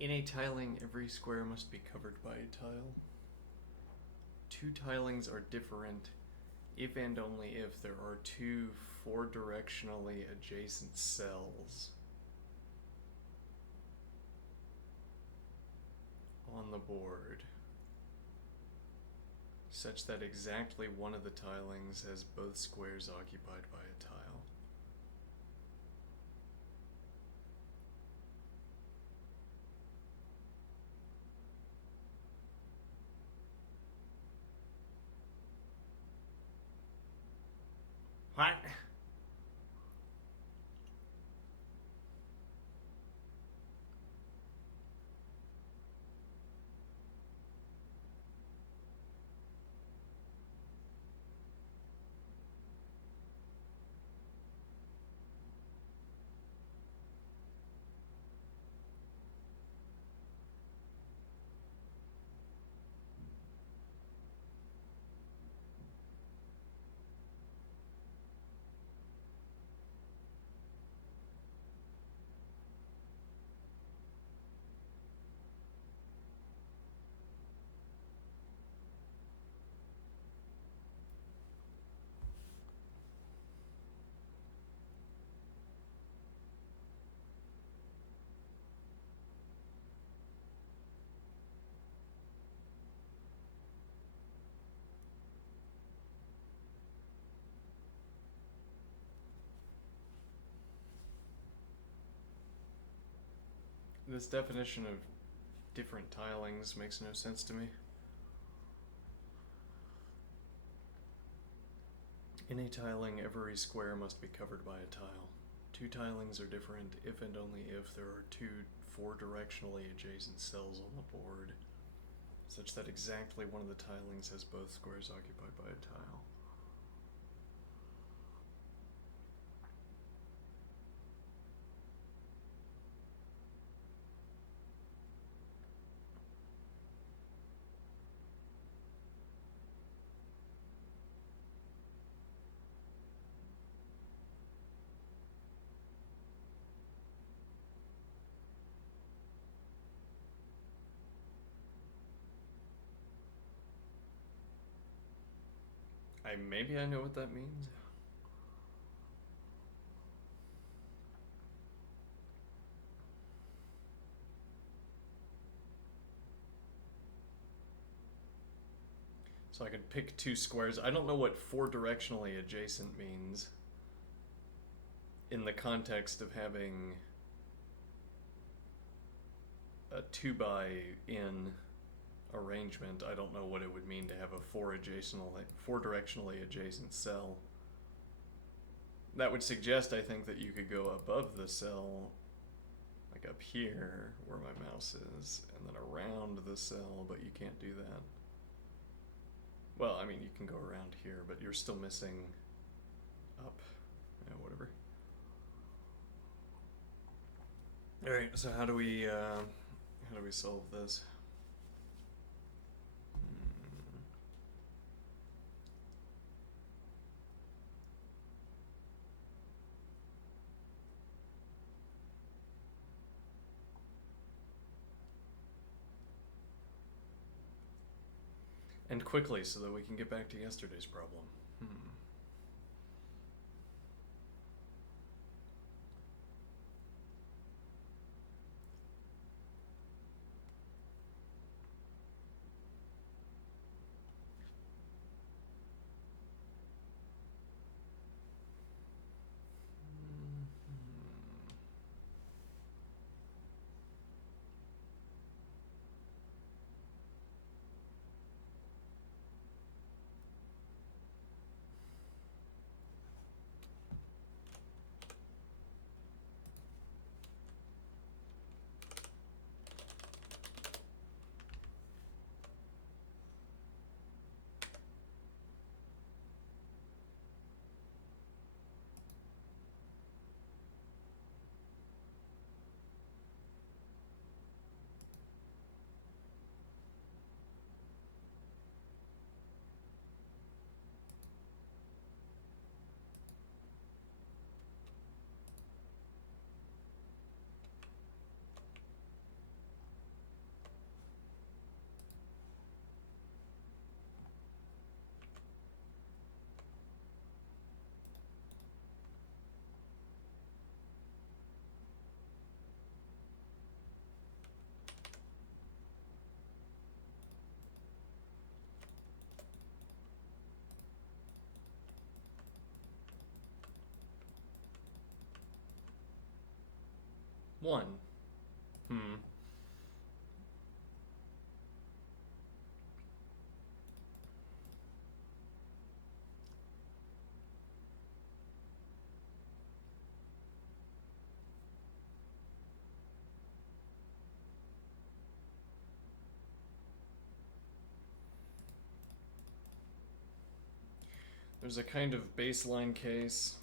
In a tiling, every square must be covered by a tile. Two tilings are different if and only if there are two four-directionally adjacent cells on the board, such that exactly one of the tilings has both squares occupied by a tile. What? This definition of different tilings makes no sense to me. In a tiling, every square must be covered by a tile. Two tilings are different if and only if there are two four-directionally adjacent cells on the board, such that exactly one of the tilings has both squares occupied by a tile. Maybe I know what that means. So I could pick two squares. I don't know what four-directionally adjacent means in the context of having a 2x-in arrangement. I don't know what it would mean to have a four-directionally adjacent cell. That would suggest, I think, that you could go above the cell, like up here where my mouse is, and then around the cell, but you can't do that. Well, I mean, you can go around here, but you're still missing up. Yeah, whatever. All right, so how do we solve this? And quickly, so that we can get back to yesterday's problem. 1. There's a kind of baseline case.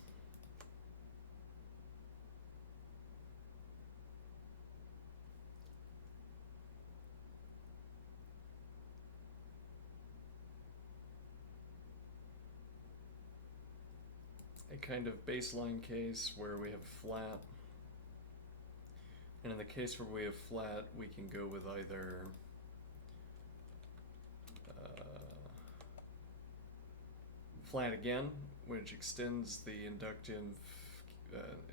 A kind of baseline case where we have flat. And in the case where we have flat, we can go with either flat again, which extends the inductive,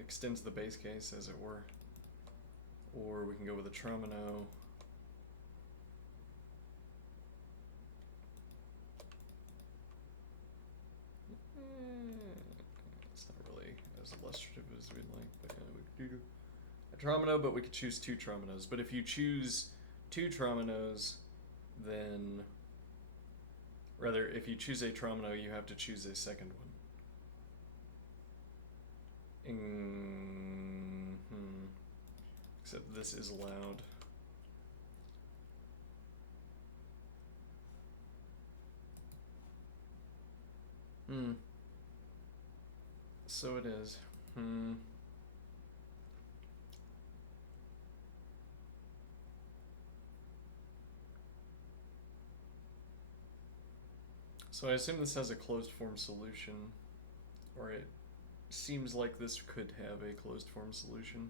extends the base case, as it were. Or we can go with a tromino. It's not really as illustrative as we'd like, but yeah, we could do a tromino, but we could choose 2 trominos. But if you choose 2 trominos, then rather, if you choose a tromino, you have to choose a second one. Except this is allowed. So it is. So I assume this has a closed form solution, or it seems like this could have a closed form solution.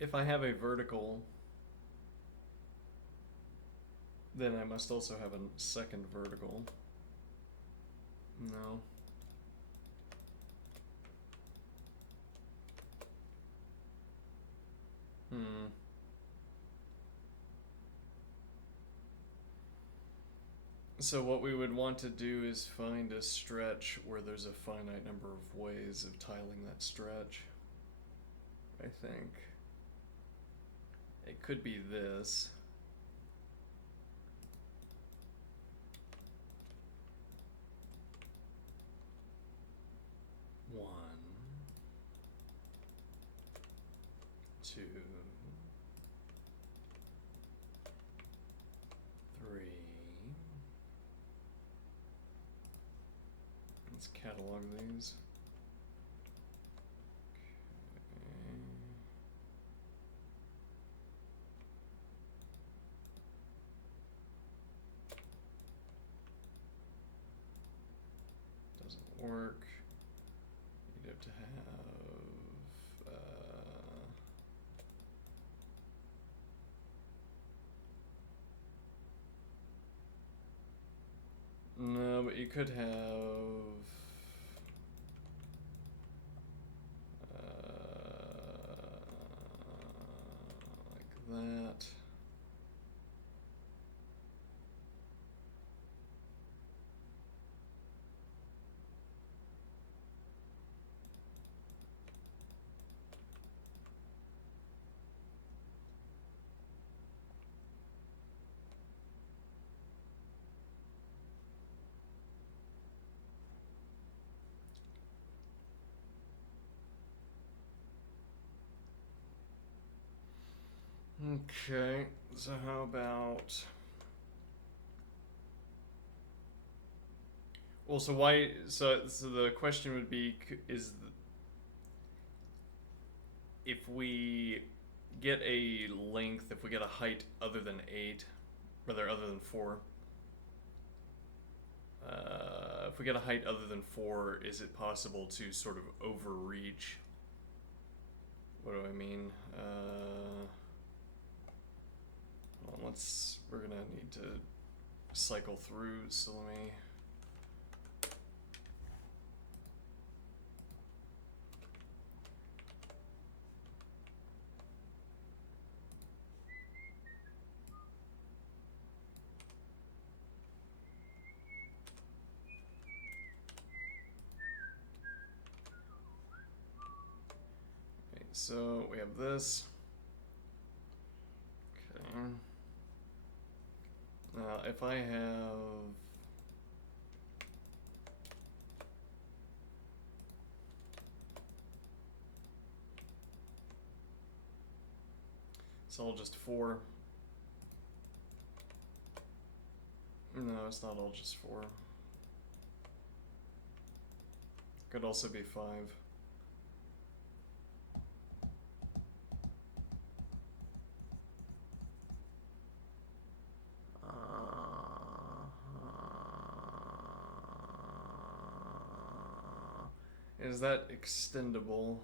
If I have a vertical, then I must also have a second vertical. No. So what we would want to do is find a stretch where there's a finite number of ways of tiling that stretch. I think it could be this. One, two, three. Let's catalog these. Doesn't work. You'd have to have no, but you could have like that. Okay, so how about... Well, so why... So the question would be, is... If we get a length, if we get a height other than 8, rather other than 4, if we get a height other than 4, is it possible to sort of overreach what do I mean? Well, we're gonna need to cycle through, so let me. Okay, so we have this. Okay. Now, if I have it's all just 4. No, it's not all just 4. Could also be 5. Is that extendable?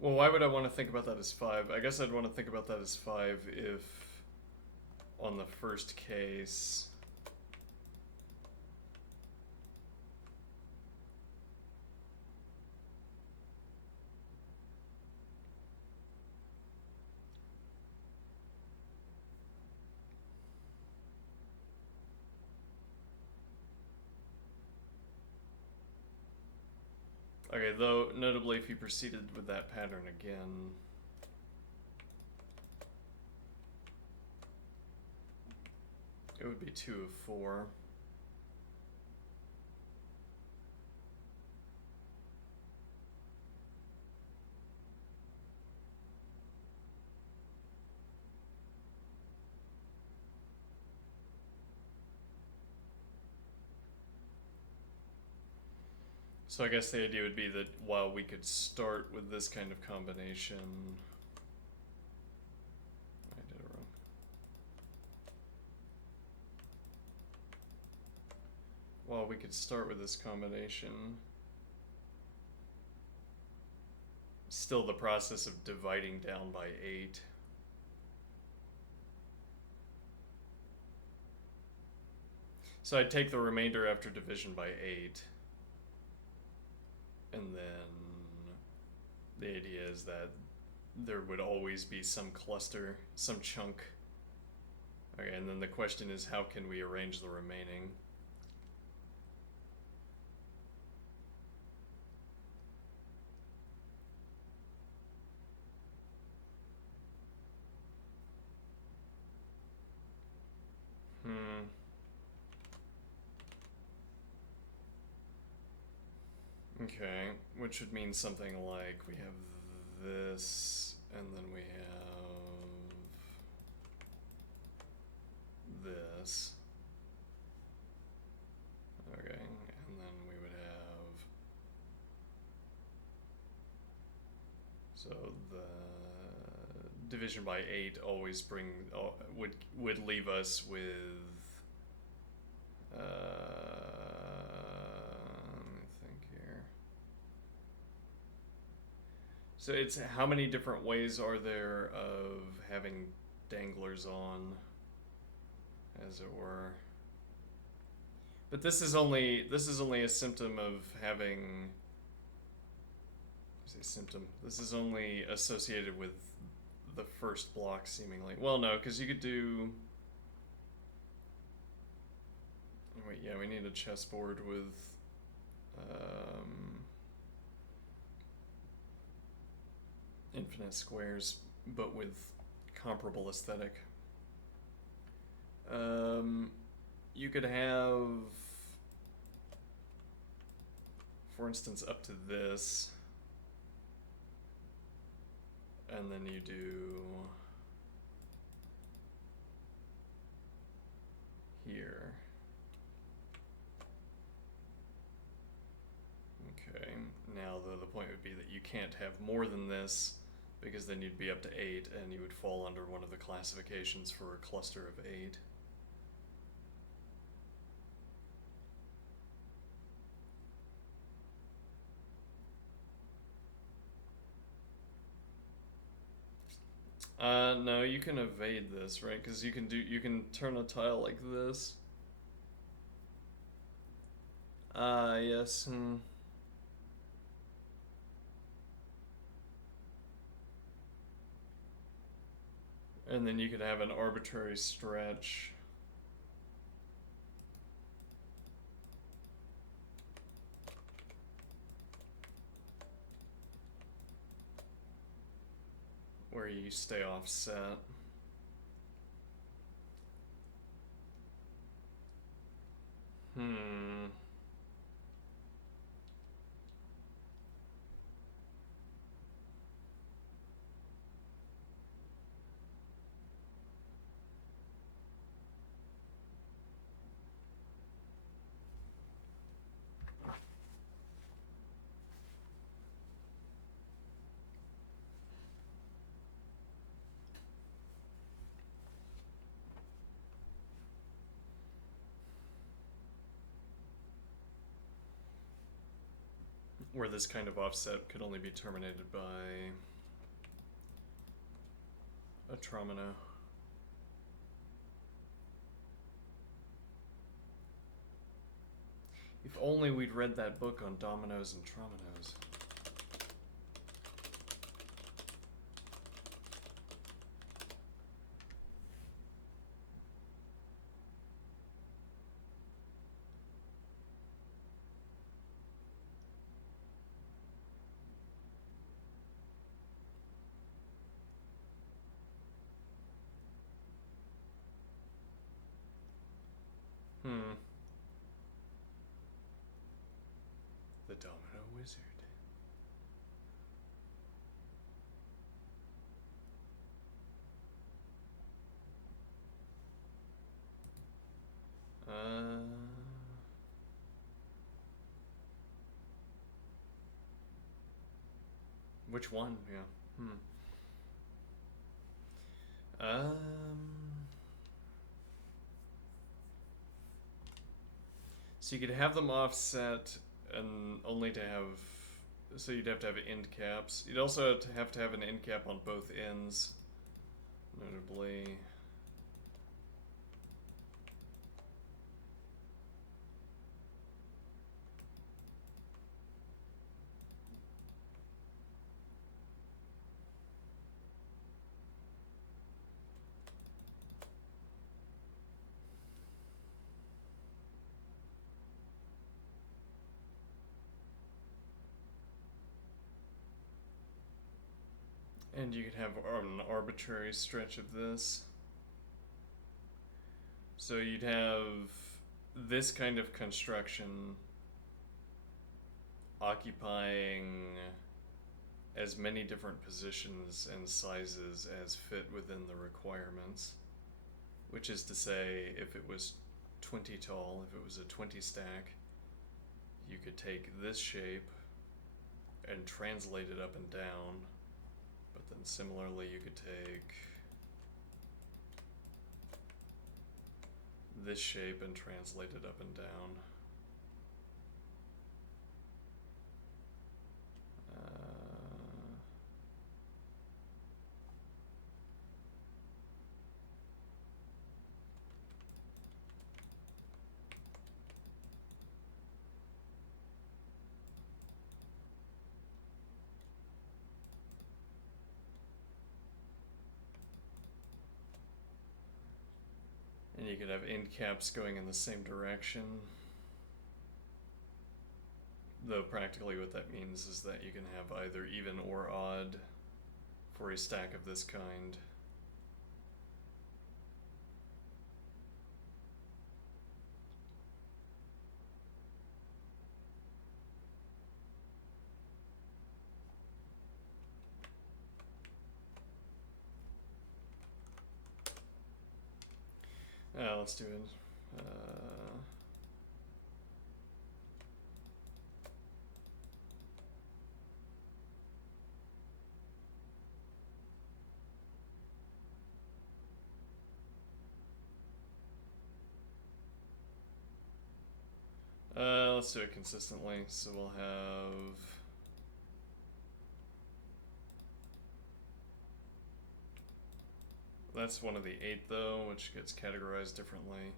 Well, why would I want to think about that as 5? I guess I'd want to think about that as 5 if on the first case okay, though notably if you proceeded with that pattern again, it would be 2 of 4. So I guess the idea would be that while we could start with this kind of combination, I did it wrong. While we could start with this combination, still the process of dividing down by 8. So I'd take the remainder after division by 8. And then the idea is that there would always be some cluster, some chunk. Okay, and then the question is, how can we arrange the remaining? Okay, which would mean something like we have this, and then we have this. Okay, and then we would have, so the division by 8 always would leave us with let me think here. So it's how many different ways are there of having danglers on, as it were? But this is only a symptom of having. This is only associated with the first block, seemingly. Well, no, because you could do. Wait, yeah, we need a chessboard with. Infinite squares, but with comparable aesthetic. You could have, for instance, up to this, and then you do here. Okay, now the point would be that you can't have more than this, because then you'd be up to 8, and you would fall under one of the classifications for a cluster of 8. No, you can evade this, right? Because you can turn a tile like this. Yes. And then you could have an arbitrary stretch. Where you stay offset. Hmm. Where this kind of offset could only be terminated by a tromino. If only we'd read that book on dominoes and trominos. The Domino Wizard. Which one? Yeah. So you could have them offset and only to have. So you'd have to have end caps. You'd also have to have an end cap on both ends, notably. And you could have an arbitrary stretch of this. So you'd have this kind of construction occupying as many different positions and sizes as fit within the requirements. Which is to say, if it was 20 tall, if it was a 20 stack, you could take this shape and translate it up and down. But then similarly, you could take this shape and translate it up and down. And you could have end caps going in the same direction. Though practically what that means is that you can have either even or odd for a stack of this kind. Let's do it. Let's do it consistently. So we'll That's one of the 8 though, which gets categorized differently.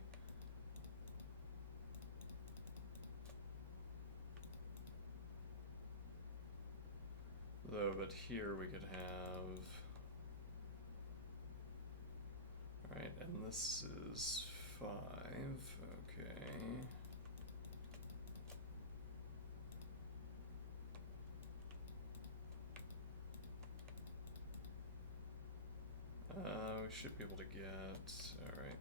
Though, but here we could have... Alright, and this is 5, okay. We should be able to get, alright.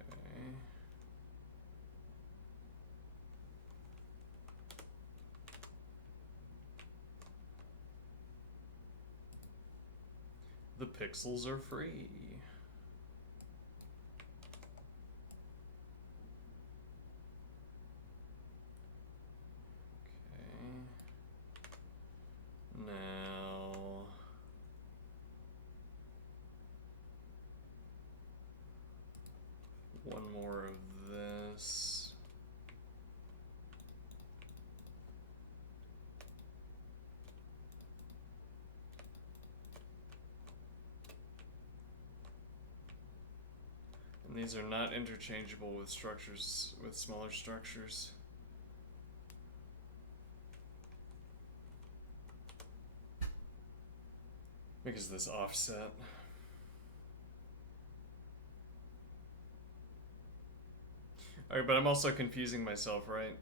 Okay. The pixels are free. Okay. Now, one more of this. And these are not interchangeable with structures, with smaller structures. Because of this offset. Alright, but I'm also confusing myself, right?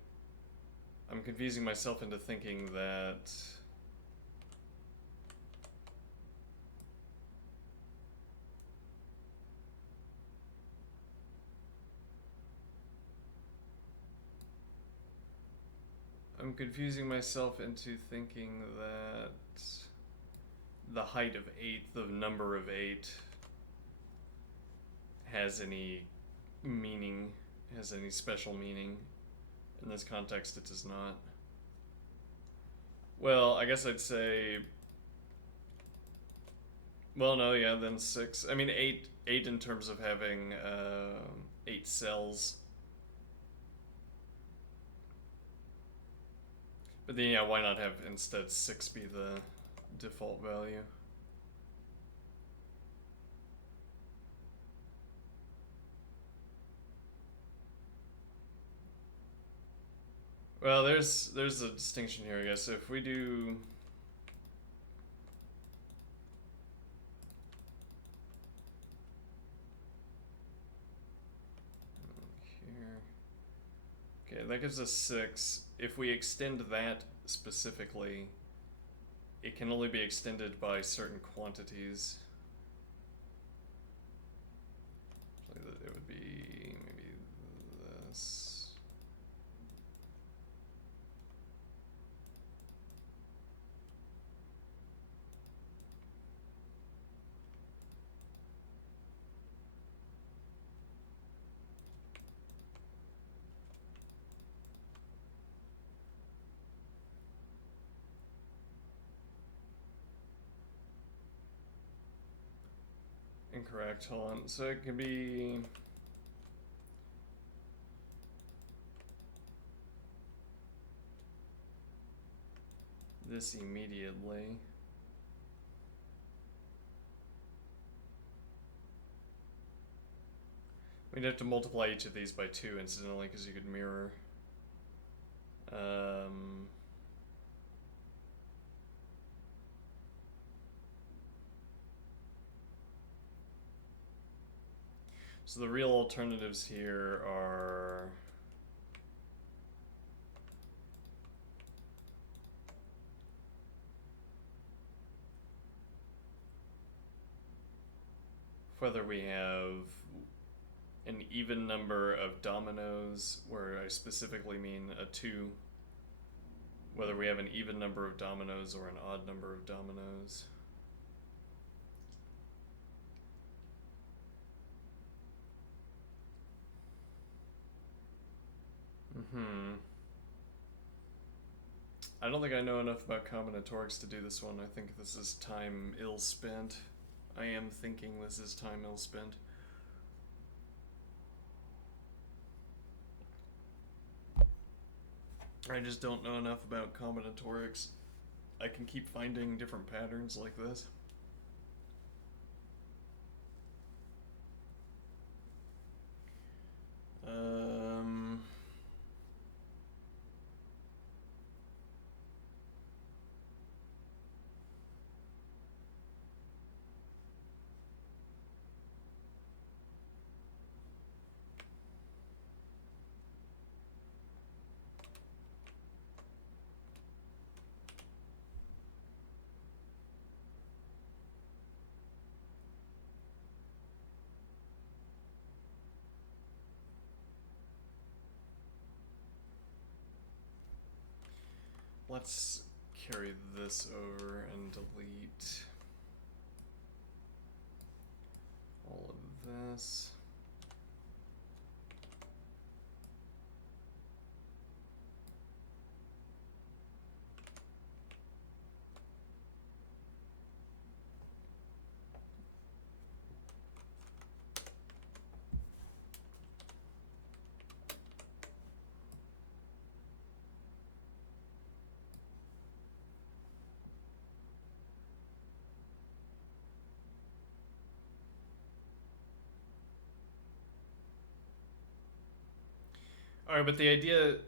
I'm confusing myself into thinking that... I'm confusing myself into thinking that the height of 8, the number of 8, has any meaning, has any special meaning. In this context, it does not. Well, I guess I'd say... Well, no, yeah, then 6. I mean, 8 in terms of having 8 cells. But then, yeah, why not have instead 6 be the default value? Well, there's a distinction here, I guess. If we do... Here. Okay, that gives us 6. If we extend that specifically, it can only be extended by certain quantities. It would be maybe this. Incorrect, hold on. So it could be... this immediately. We'd have to multiply each of these by 2 incidentally, because you could mirror. So the real alternatives here are... whether we have an even number of dominoes, where I specifically mean a 2, whether we have an even number of dominoes or an odd number of dominoes. I don't think I know enough about combinatorics to do this one. I think this is time ill spent. I am thinking this is time ill spent. I just don't know enough about combinatorics. I can keep finding different patterns like this. Let's carry this over and delete all of this. Alright, but the idea,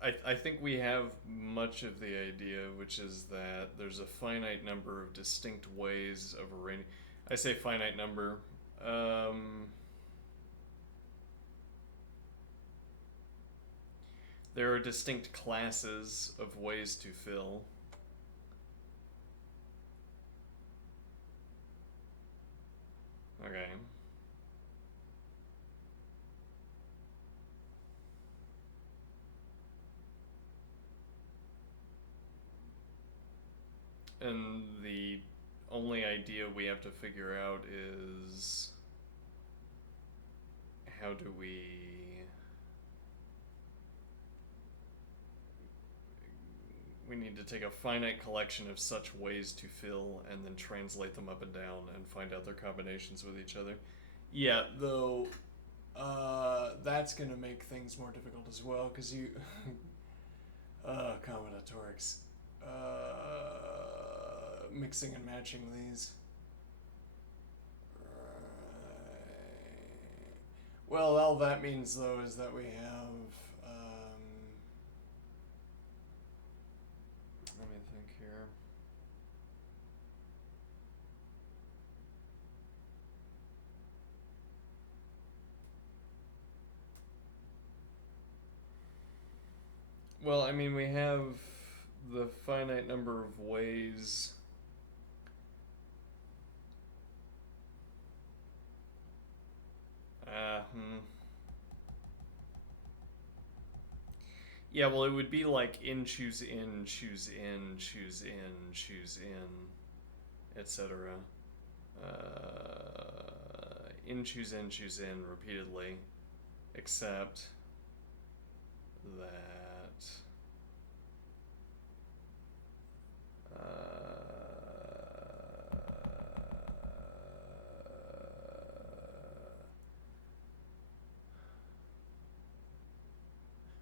I think we have much of the idea, which is that there's a finite number of distinct ways of arranging. I say finite number. There are distinct classes of ways to fill. Okay. And the only idea we have to figure out is how do we need to take a finite collection of such ways to fill and then translate them up and down and find out their combinations with each other. Yeah, though that's gonna make things more difficult as well, because you combinatorics, mixing and matching these. Well, all that means though is that we have let me think here. Well, I mean, we have the finite number of ways. Yeah, well, it would be like in, choose in, choose in, choose in, choose in, etc. In, choose in repeatedly, except that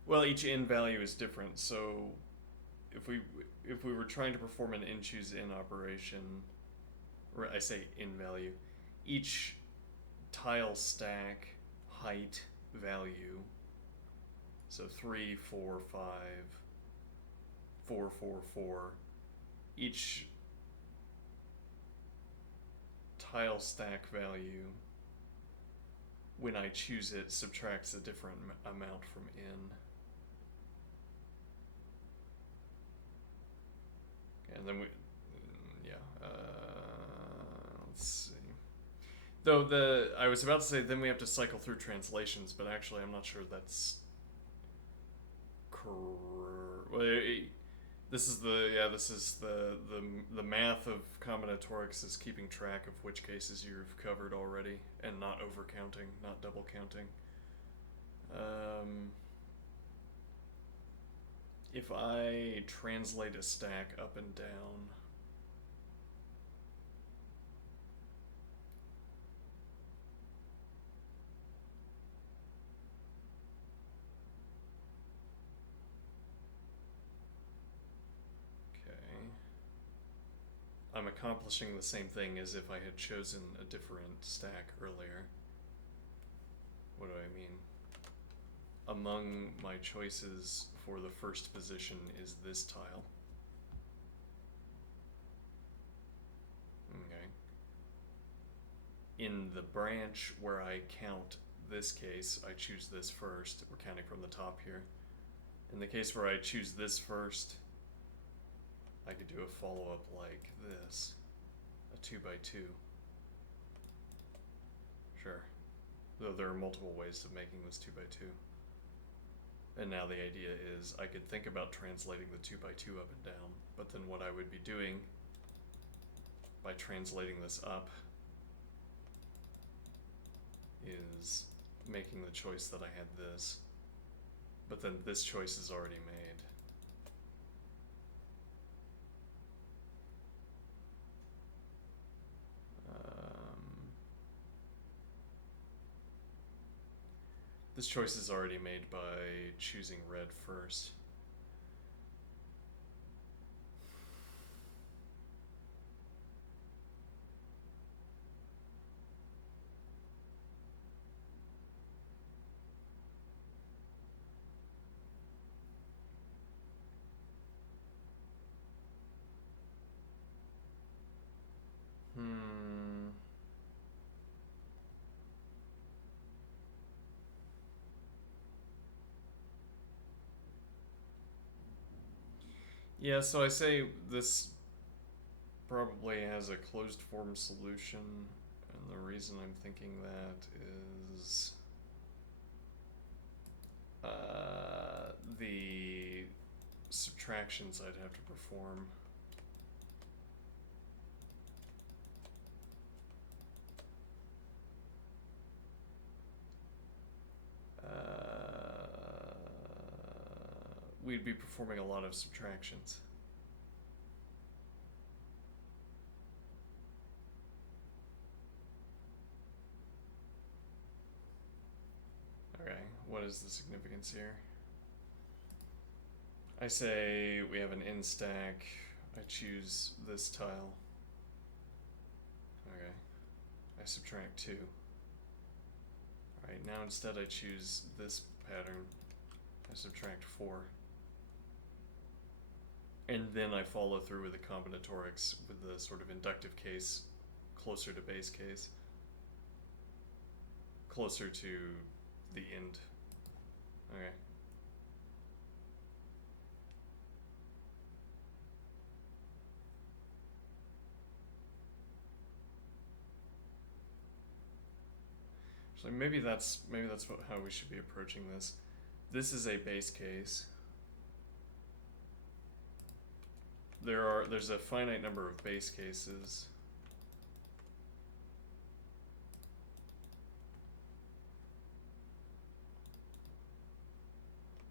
well, each in value is different, so if we were trying to perform an in choose in operation, or I say in value, each tile stack height value, so 3, 4, 5, 4, 4, 4, each tile stack value, when I choose it, subtracts a different amount from in. And then let's see. Though I was about to say then we have to cycle through translations, but actually I'm not sure that's this is the math of combinatorics is keeping track of which cases you've covered already and not overcounting, not double counting. if I translate a stack up and down, okay, I'm accomplishing the same thing as if I had chosen a different stack earlier. What do I mean? Among my choices for the first position is this tile. Okay. In the branch where I count this case, I choose this first. We're counting from the top here. In the case where I choose this first, I could do a follow-up like this, a 2x2. Sure. Though there are multiple ways of making this 2x2. And now the idea is I could think about translating the 2x2 up and down, but then what I would be doing by translating this up is making the choice that I had this, but then this choice is already made. This choice is already made by choosing red first. Yeah, so I say this probably has a closed form solution, and the reason I'm thinking that is the subtractions I'd have to perform. We'd be performing a lot of subtractions. Okay, what is the significance here? I say we have an in stack, I choose this tile. Okay, I subtract 2. Alright, now instead I choose this pattern, I subtract 4. And then I follow through with the combinatorics with the sort of inductive case closer to base case, closer to the end. Okay. So maybe that's how we should be approaching this. This is a base case. There's a finite number of base cases.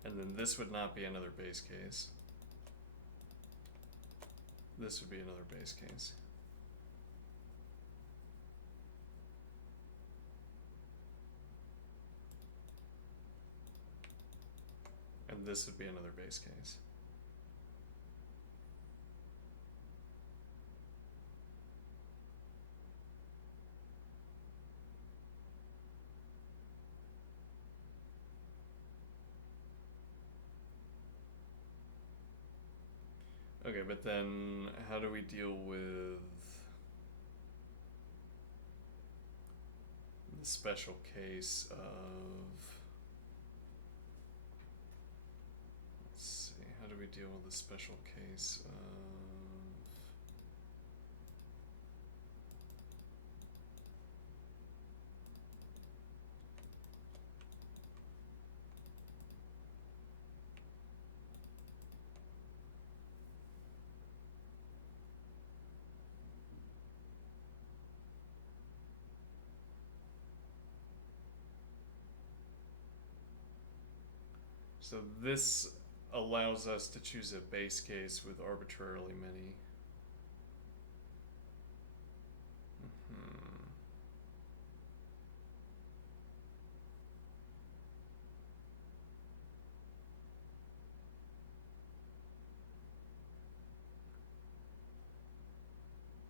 And then this would not be another base case. This would be another base case. And this would be another base case. Okay, but then how do we deal with the special case of, let's see, how do we deal with the special case of, so this allows us to choose a base case with arbitrarily many.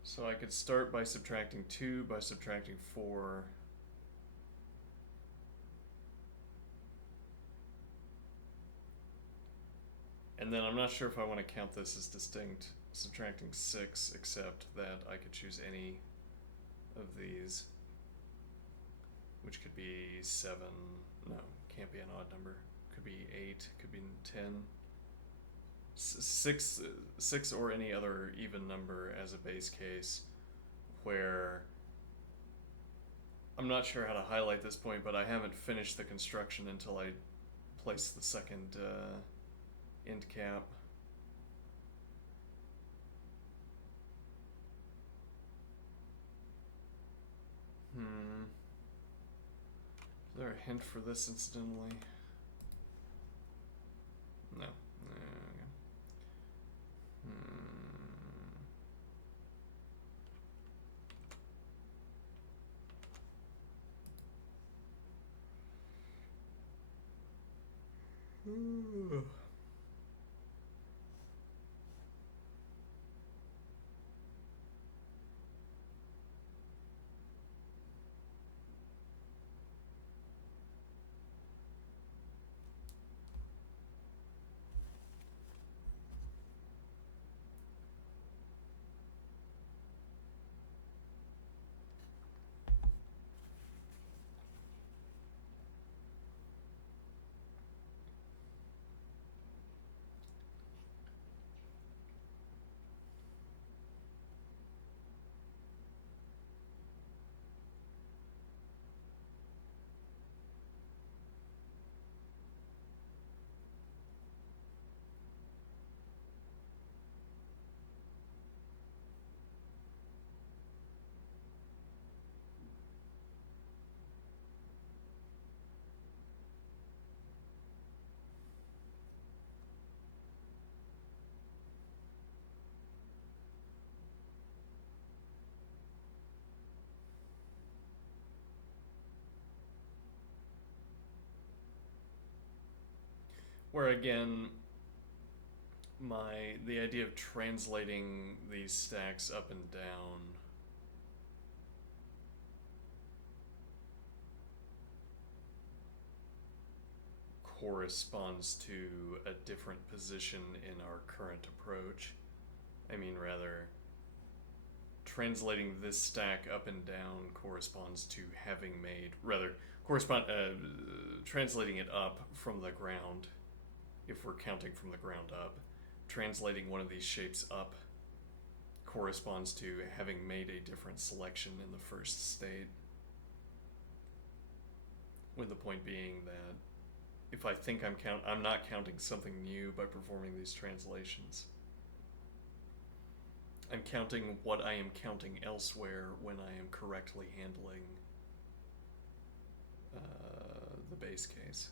So I could start by subtracting 2, by subtracting 4. And then I'm not sure if I want to count this as distinct subtracting 6, except that I could choose any of these, which could be 7. No, can't be an odd number. Could be 8, could be 10. 6 or any other even number as a base case, where I'm not sure how to highlight this point, but I haven't finished the construction until I place the second end cap. Is there a hint for this incidentally? No. Where again, the idea of translating these stacks up and down corresponds to a different position in our current approach. I mean, rather, translating this stack up and down corresponds to having made, translating it up from the ground, if we're counting from the ground up. Translating one of these shapes up corresponds to having made a different selection in the first state. With the point being that if I think I'm not counting something new by performing these translations. I'm counting what I am counting elsewhere when I am correctly handling the base case.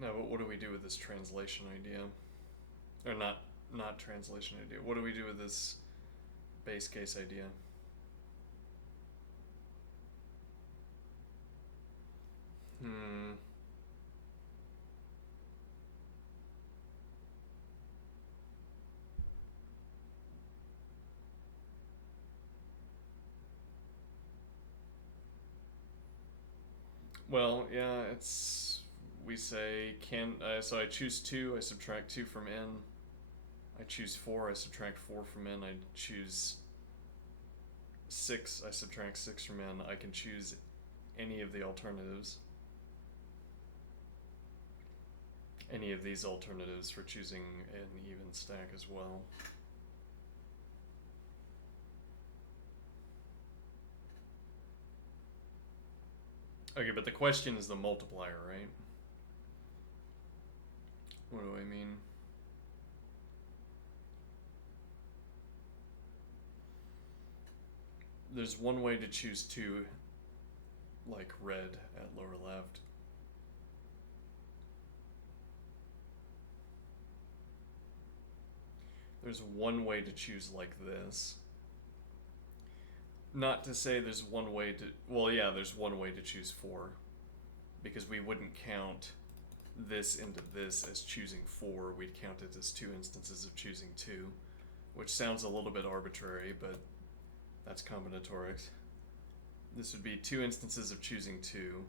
No, but what do we do with this translation idea? Or not translation idea. What do we do with this base case idea? Well, yeah, we say so I choose 2, I subtract 2 from n. I choose 4, I subtract 4 from n. I choose 6, I subtract 6 from n. I can choose any of the alternatives. Any of these alternatives for choosing an even stack as well. Okay, but the question is the multiplier, right? What do I mean? There's one way to choose 2, like red at lower left. There's one way to choose like this. Not to say there's one way to... Well, yeah, there's one way to choose 4. Because we wouldn't count this into this as choosing 4. We'd count it as 2 instances of choosing 2. Which sounds a little bit arbitrary, but that's combinatorics. This would be 2 instances of choosing 2.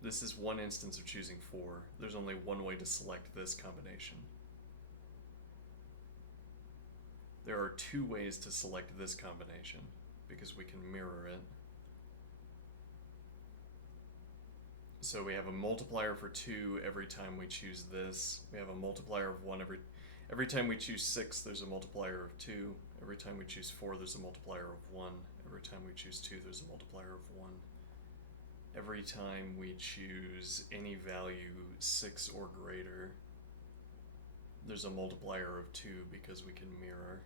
This is 1 instance of choosing 4. There's only one way to select this combination. There are 2 ways to select this combination, because we can mirror it. So we have a multiplier for 2 every time we choose this. We have a multiplier of 1 every time we choose 6, there's a multiplier of 2. Every time we choose 4, there's a multiplier of 1. Every time we choose 2, there's a multiplier of 1. Every time we choose any value 6 or greater, there's a multiplier of 2 because we can mirror.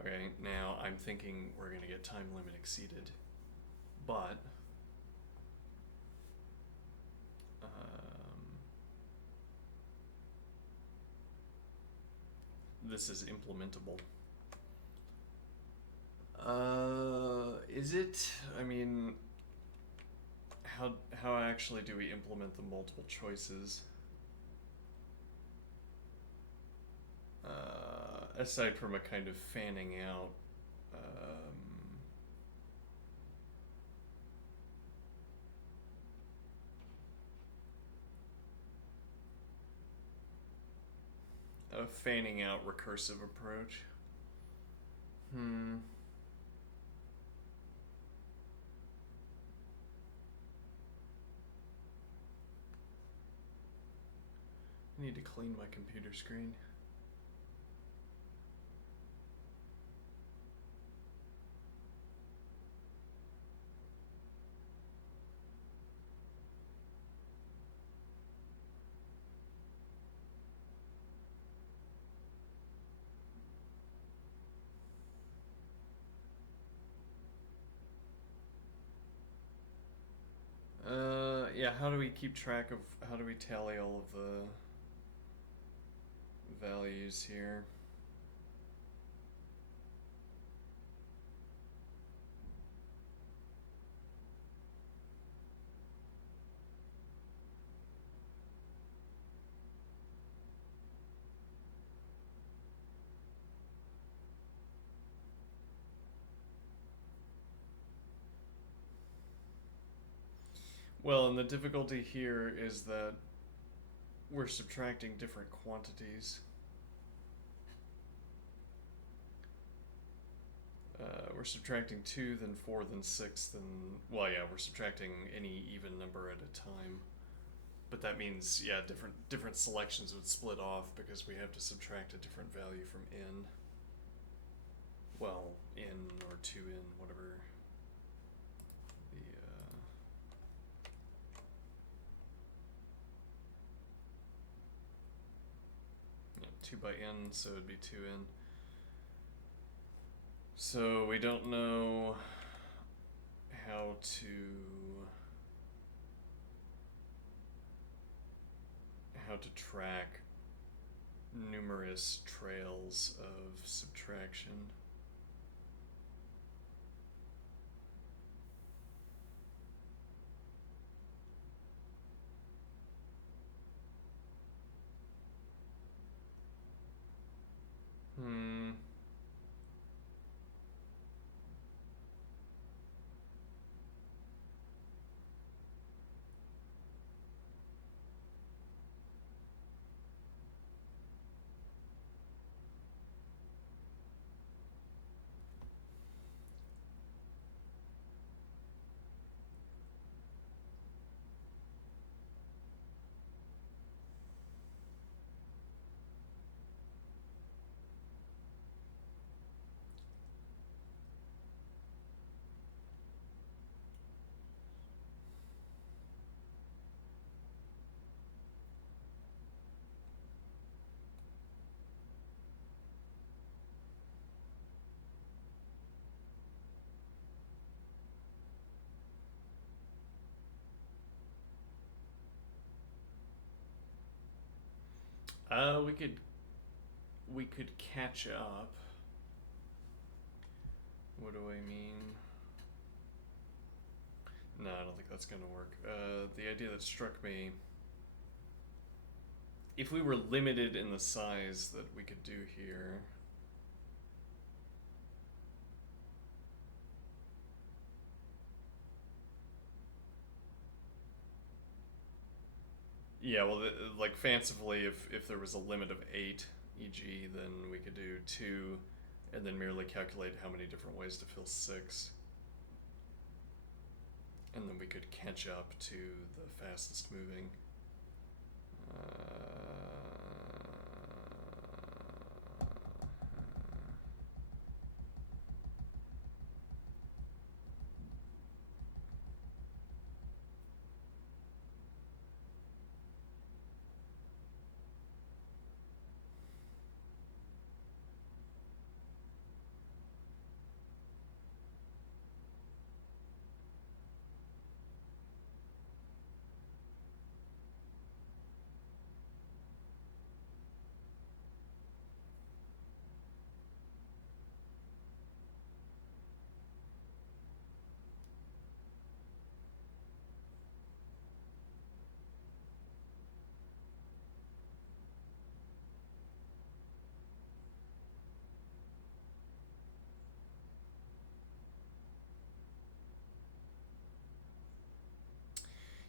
Okay, now I'm thinking we're going to get time limit exceeded, but this is implementable. Is it? I mean, how actually do we implement the multiple choices? Aside from a kind of fanning out, a fanning out recursive approach. I need to clean my computer screen. Yeah, how do we keep track of, how do we tally all of the values here? Well, and the difficulty here is that we're subtracting different quantities. We're subtracting 2, then 4, then 6, then... Well, yeah, we're subtracting any even number at a time. But that means, yeah, different selections would split off because we have to subtract a different value from n. Well, n or 2n, whatever. 2 by n, so it'd be 2n. So we don't know how to track numerous trails of subtraction. We could catch up. What do I mean? No, I don't think that's gonna work. The idea that struck me, if we were limited in the size that we could do here. Yeah, well, like fancifully, if there was a limit of 8, e.g., then we could do 2, and then merely calculate how many different ways to fill 6. And then we could catch up to the fastest moving.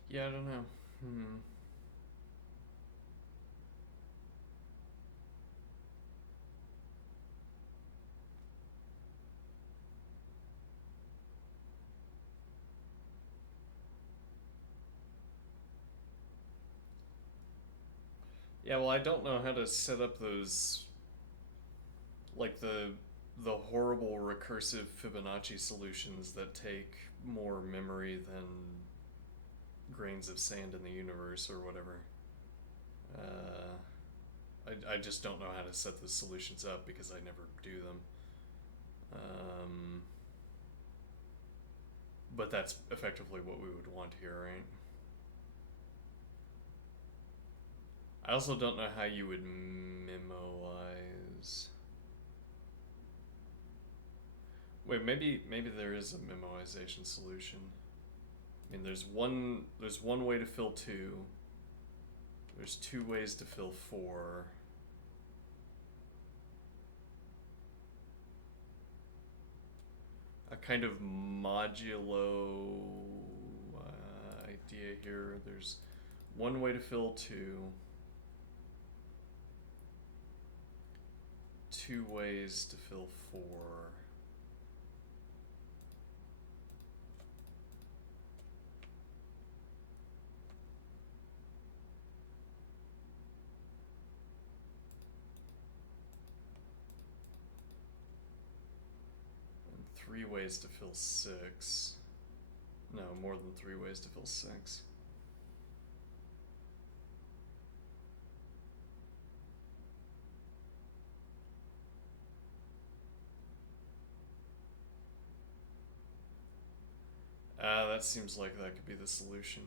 Yeah, I don't know. Yeah, well, I don't know how to set up those, like the horrible recursive Fibonacci solutions that take more memory than grains of sand in the universe or whatever. I just don't know how to set those solutions up because I never do them. But that's effectively what we would want here, right? I also don't know how you would memoize. Wait, maybe there is a memoization solution. I mean, there's one way to fill 2. There's 2 ways to fill 4. A kind of modulo idea here. There's 1 way to fill 2. 2 ways to fill 4. And 3 ways to fill 6. No, more than 3 ways to fill 6. That seems like that could be the solution.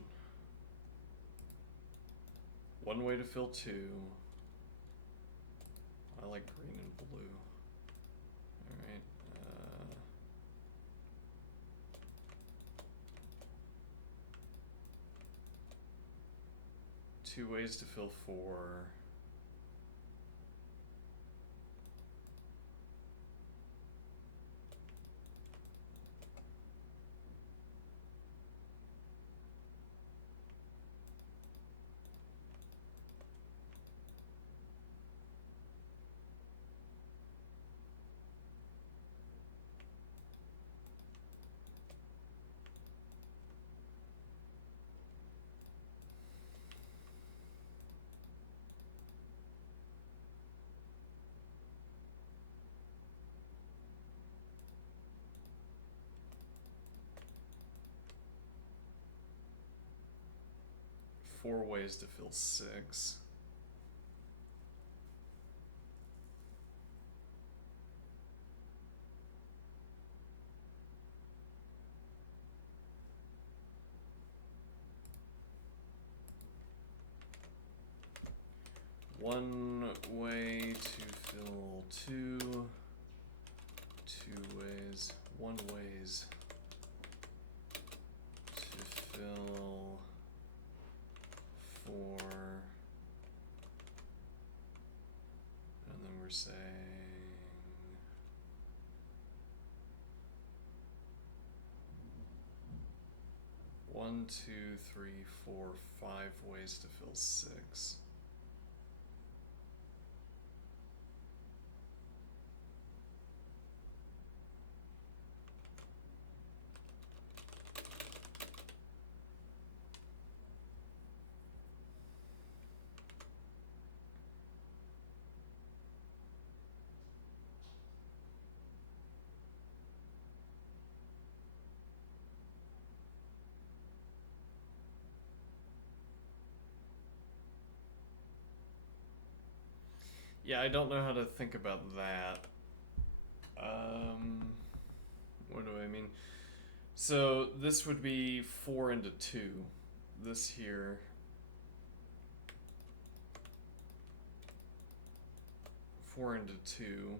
1 way to fill 2. I like green and blue. Alright. 2 ways to fill 4. Four ways to fill 6. one way to fill two, two ways, one ways to fill four, and then we're saying one, two, three, four, 5 ways to fill 6. Yeah, I don't know how to think about that. What do I mean? So this would be 4 into 2. This here. Four into 2.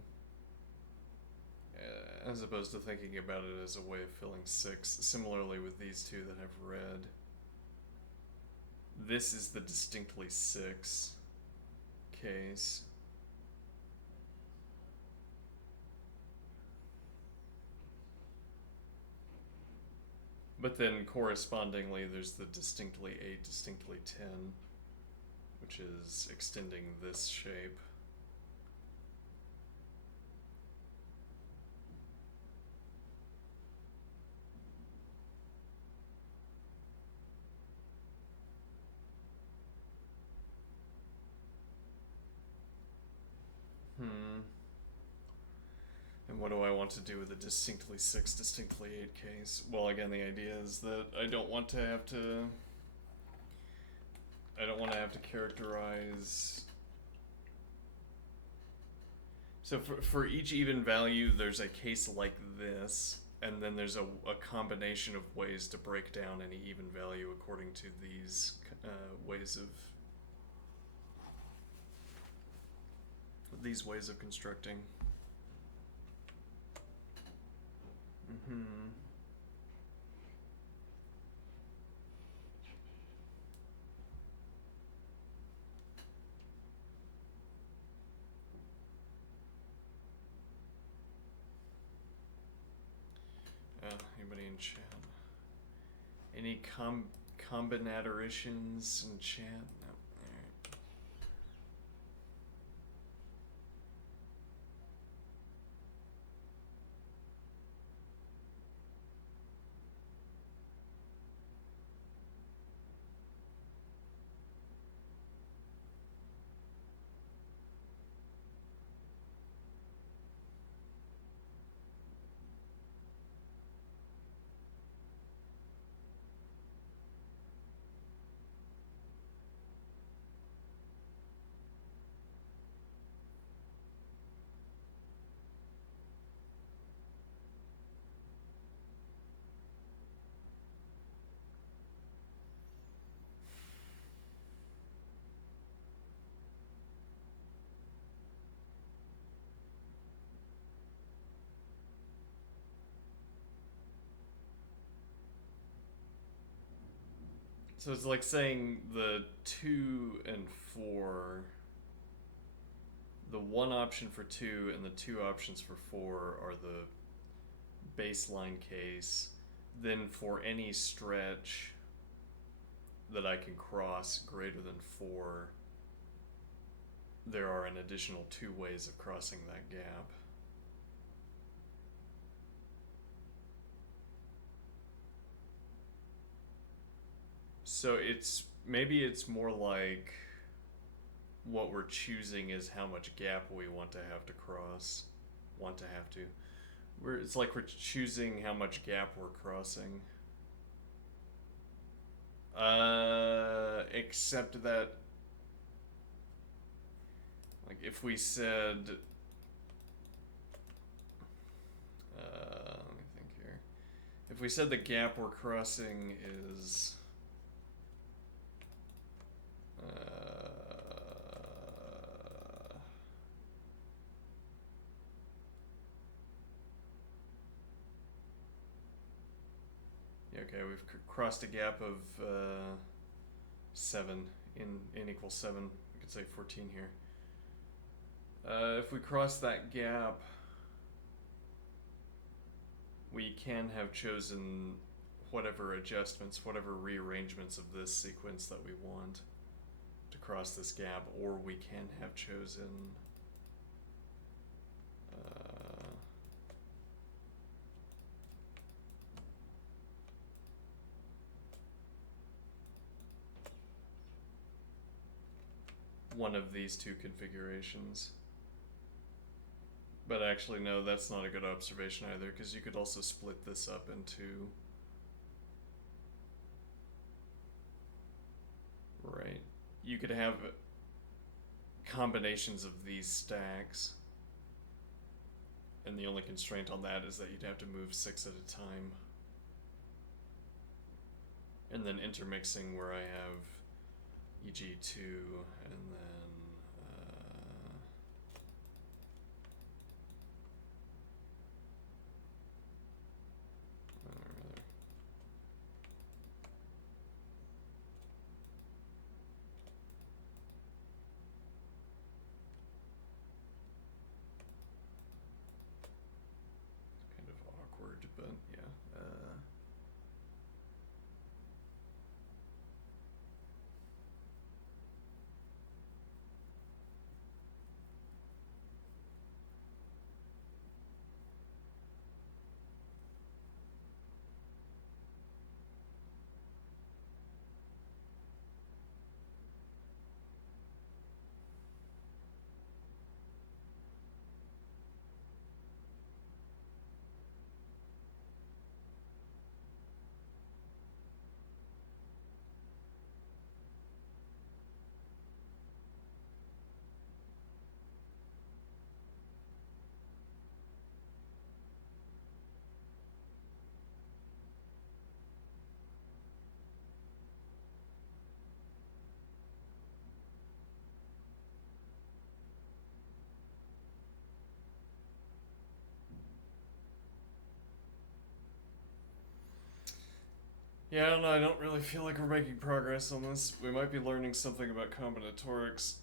As opposed to thinking about it as a way of filling 6. Similarly with these two that have red. This is the distinctly 6 case. But then correspondingly, there's the distinctly 8, distinctly 10, which is extending this shape. And what do I want to do with a distinctly 6, distinctly 8 case? Well, again, the idea is that I don't want to have to characterize. So for each even value, there's a case like this, and then there's a combination of ways to break down any even value according to these ways of constructing. Anybody in chat? Any combinatoritions in chat? No. Alright. So it's like saying the 2 and 4, the one option for 2 and the 2 options for 4 are the baseline case. Then for any stretch that I can cross greater than 4, there are an additional 2 ways of crossing that gap. So maybe it's more like what we're choosing is how much gap we want to have to cross. It's like we're choosing how much gap we're crossing. Except that, like, if we said, let me think here. If we said the gap we're crossing is Okay, we've crossed a gap of 7. In equals 7, we could say 14 here. If we cross that gap, we can have chosen whatever adjustments, whatever rearrangements of this sequence that we want to cross this gap, or we can have chosen one of these two configurations. But actually, no, that's not a good observation either, because you could also split this up into... Right. You could have combinations of these stacks, and the only constraint on that is that you'd have to move 6 at a time. And then intermixing where I have EG2 and then kind of awkward, but yeah. Yeah, I don't know, I don't really feel like we're making progress on this. We might be learning something about combinatorics.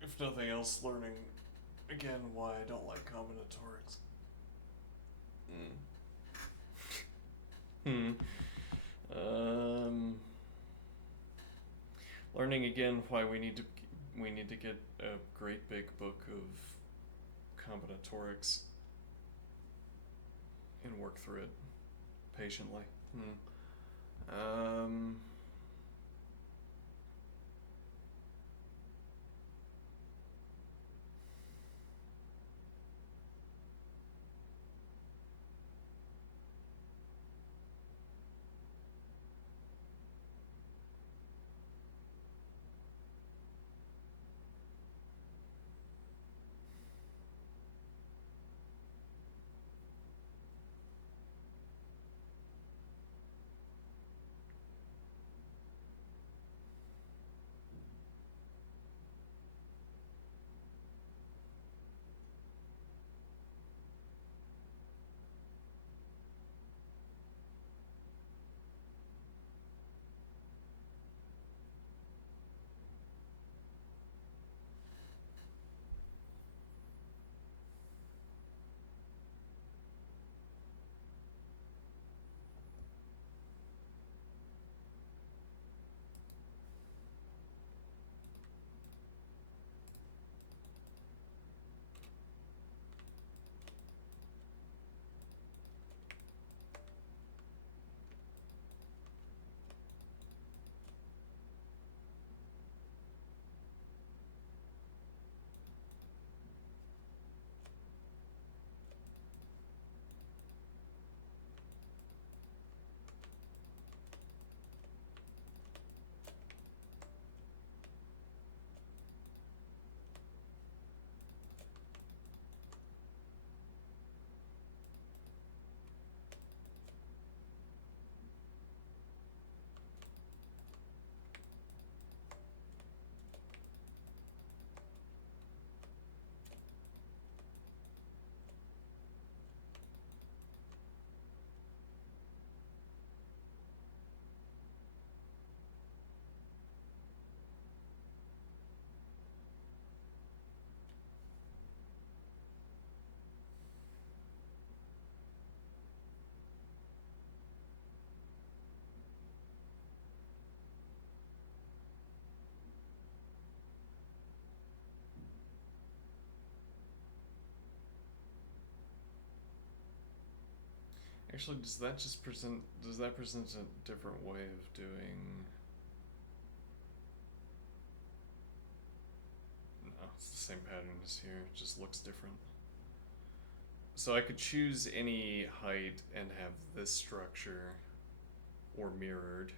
If nothing else, learning, again, why I don't like combinatorics. Learning again why we need to get a great big book of combinatorics and work through it patiently. Actually, does that present a different way of doing? No, it's the same pattern as here, it just looks different. So I could choose any height and have this structure, or mirrored.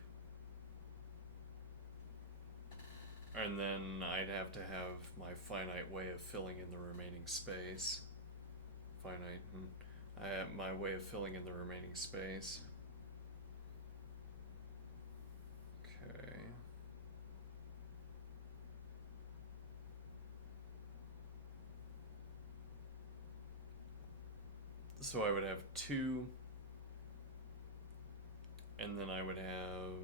And then I'd have to have my finite way of filling in the remaining space. Finite. I have my way of filling in the remaining space. Okay. So I would have 2, and then I would have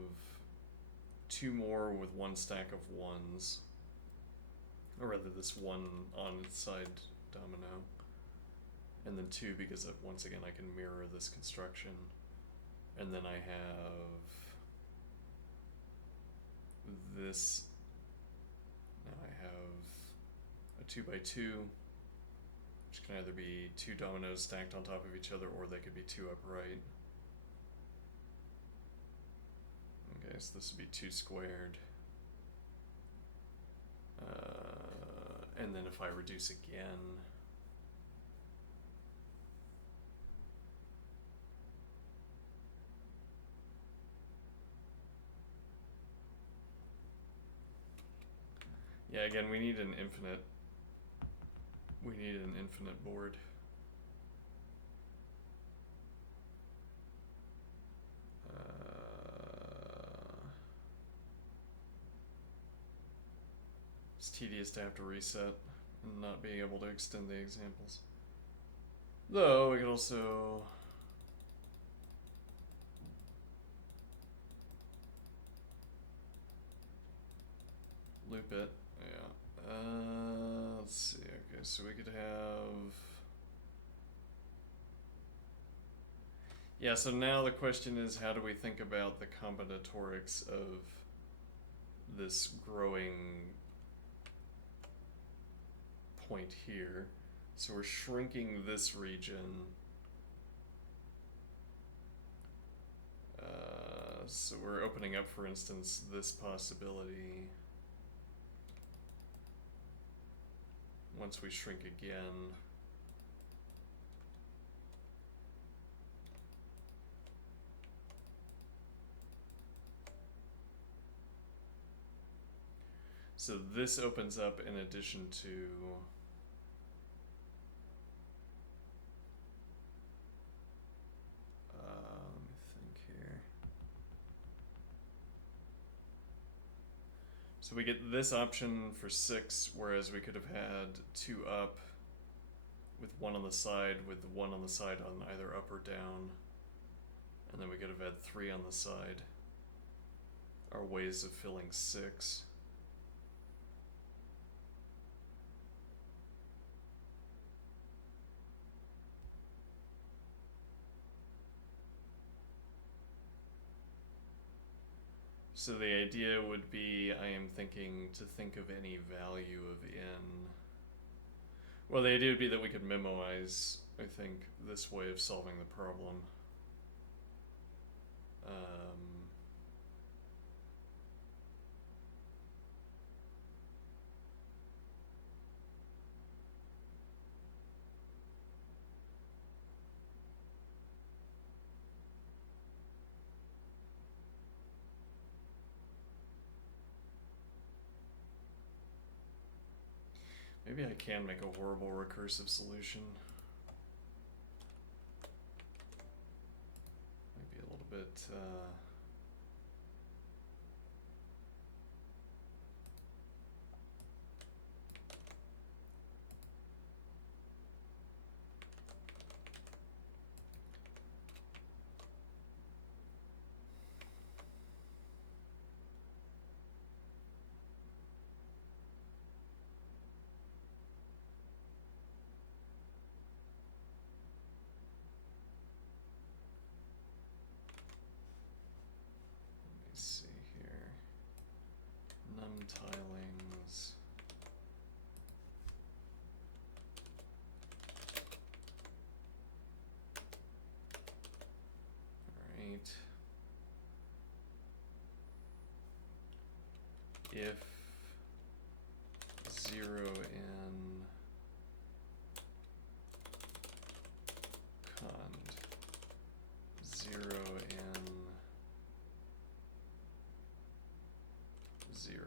2 more with 1 stack of 1s, or rather this 1 on its side domino, and then 2 because once again I can mirror this construction, and then I have this. Now I have a 2x2, which can either be 2 dominoes stacked on top of each other, or they could be 2 upright. Okay, so this would be 2 squared. And then if I reduce again, yeah, again, we need an infinite board. It's tedious to have to reset and not being able to extend the examples. Though we could also loop it. Yeah. Let's see. Okay, so we could have. Yeah, so now the question is, how do we think about the combinatorics of this growing point here? So we're shrinking this region. So we're opening up, for instance, this possibility. Once we shrink again, so this opens up in addition to let me think here. So we get this option for 6, whereas we could have had 2 up with 1 on the side, with 1 on the side on either up or down, and then we could have had 3 on the side. Our ways of filling 6. So the idea would be, I am thinking to think of any value of n. Well, the idea would be that we could memoize, I think, this way of solving the problem. Maybe I can make a horrible recursive solution. Maybe a little bit. state if 0 in cond 0 in 0.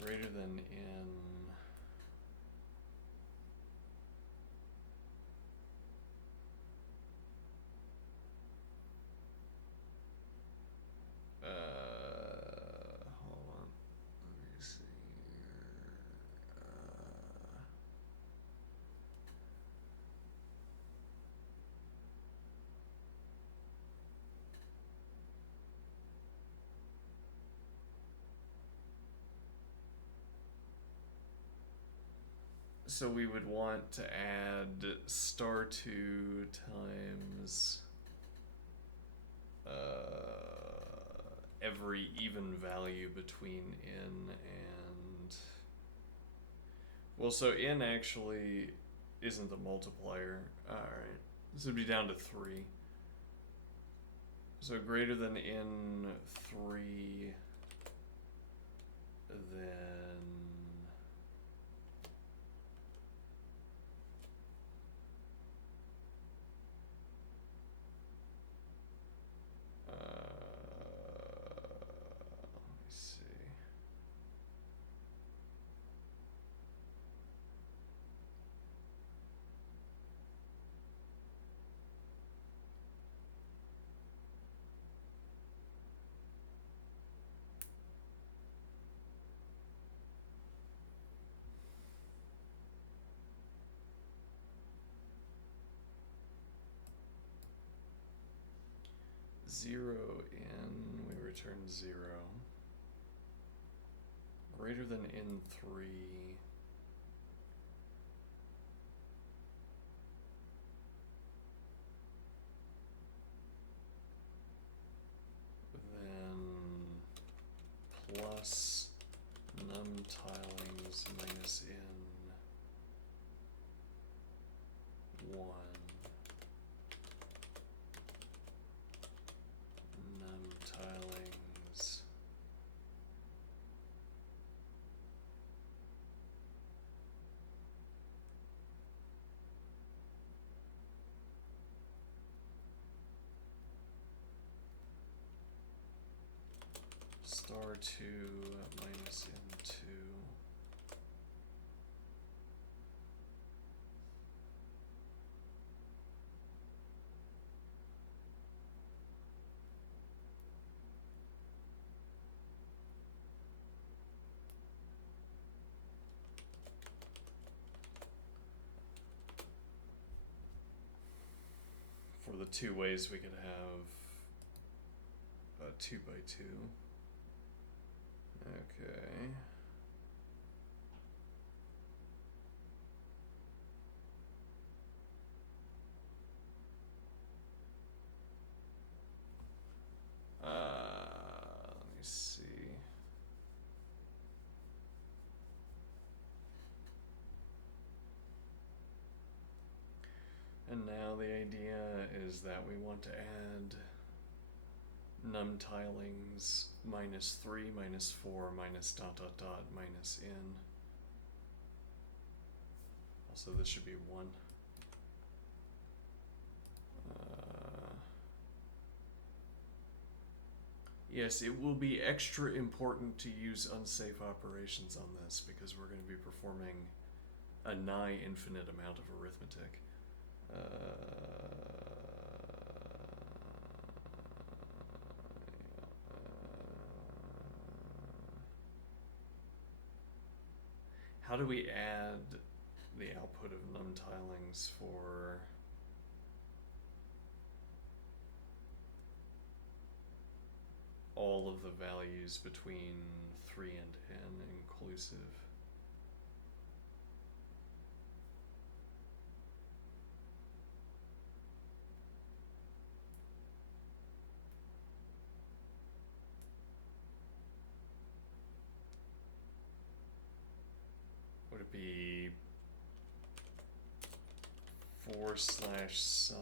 Greater than in hold on, let me see here. 'So we would want to add *2 times every even value between n and, well, so n actually isn't a multiplier. Alright, this would be down to 3. So greater than n3, then let me see. Zero in, we return 0. Greater than n3. Then plus num tilings minus n1. Num tilings *2 minus n2. For the two ways we could have a 2 by 2. Okay. Let me see. And now the idea is that we want to add num tilings minus 3 minus 4 minus ... minus n. Also, this should be 1. Yes, it will be extra important to use unsafe operations on this because we're going to be performing a nigh infinite amount of arithmetic. How do we add the output of num tilings for all of the values between 3 and n inclusive? be /sum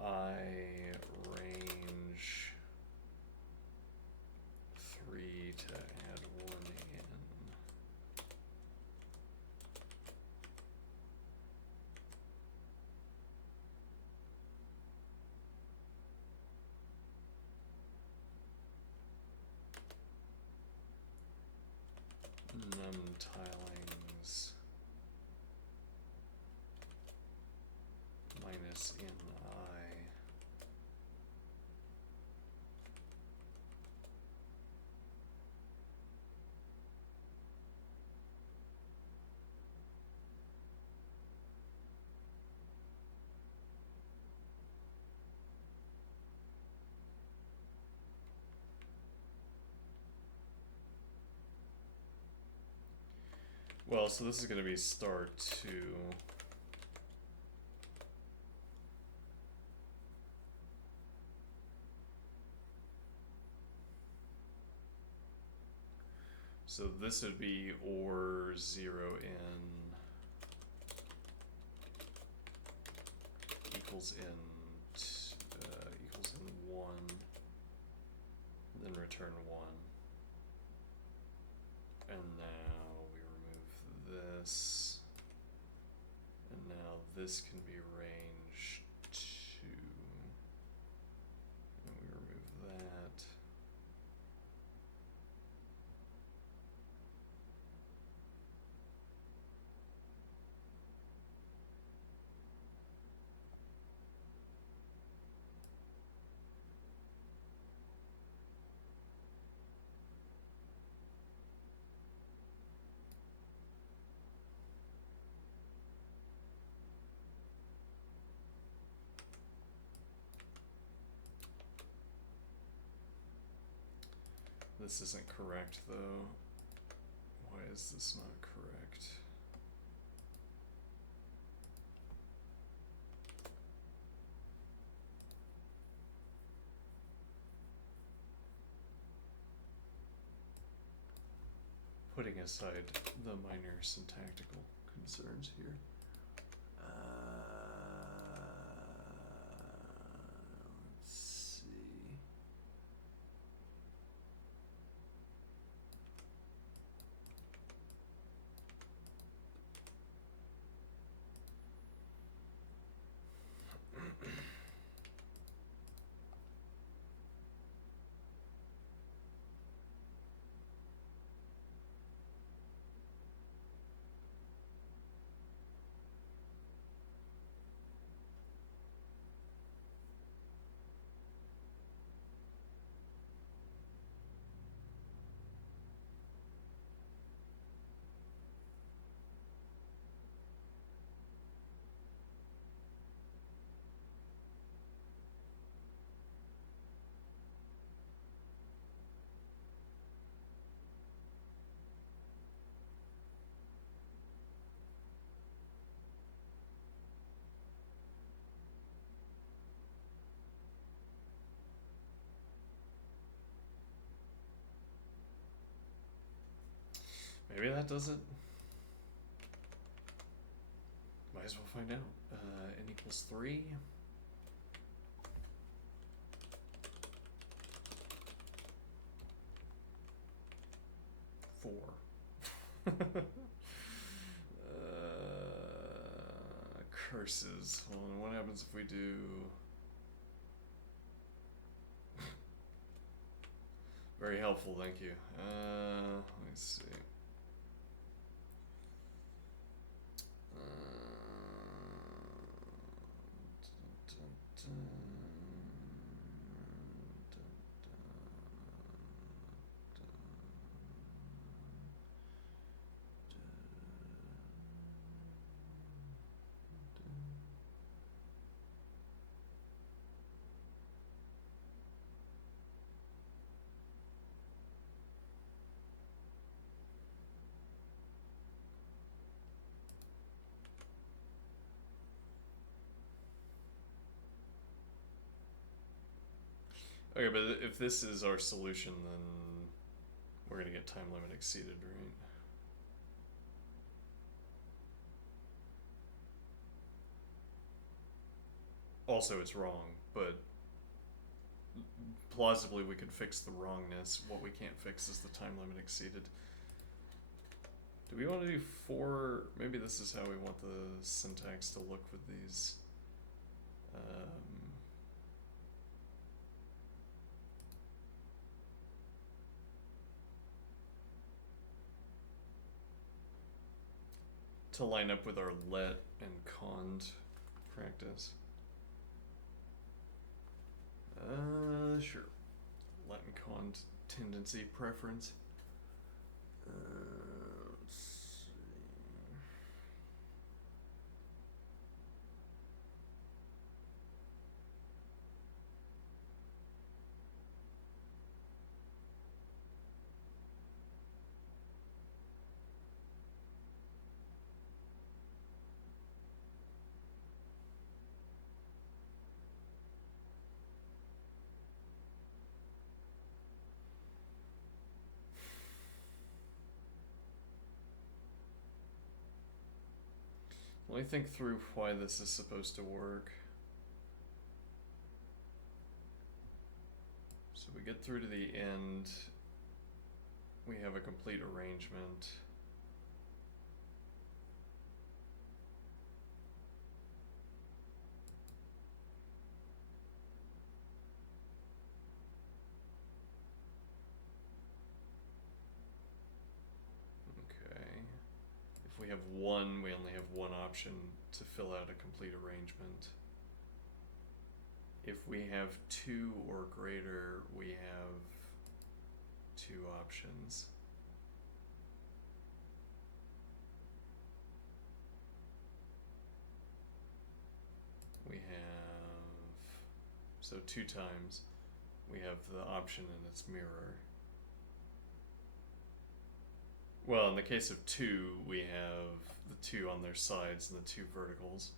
I range 3 to add 1 in. Num tilings minus in I. Well, so this is going to be star 2. So this would be or 0 in equals in 1, then return 1. And now we remove this, and now this can be range 2, and we remove that. This isn't correct though. Why is this not correct? Putting aside the minor syntactical concerns here. Let's see. Maybe that does it. Might as well find out. N equals 3. Curses. Well, what happens if we do... Very helpful, thank you. Let me see. Okay, but if this is our solution, then we're gonna get time limit exceeded, right? Also, it's wrong, but plausibly we could fix the wrongness. What we can't fix is the time limit exceeded. Do we want to do 4? Maybe this is how we want the syntax to look with these. To line up with our let and cond practice. Sure. Let and cond tendency preference. Let's see. Let me think through why this is supposed to work. So we get through to the end. We have a complete arrangement. If we have 1, we only have one option to fill out a complete arrangement. If we have 2 or greater, we have 2 options. We have, so 2 times, we have the option and its mirror. Well, in the case of 2, we have the 2 on their sides and the 2 verticals.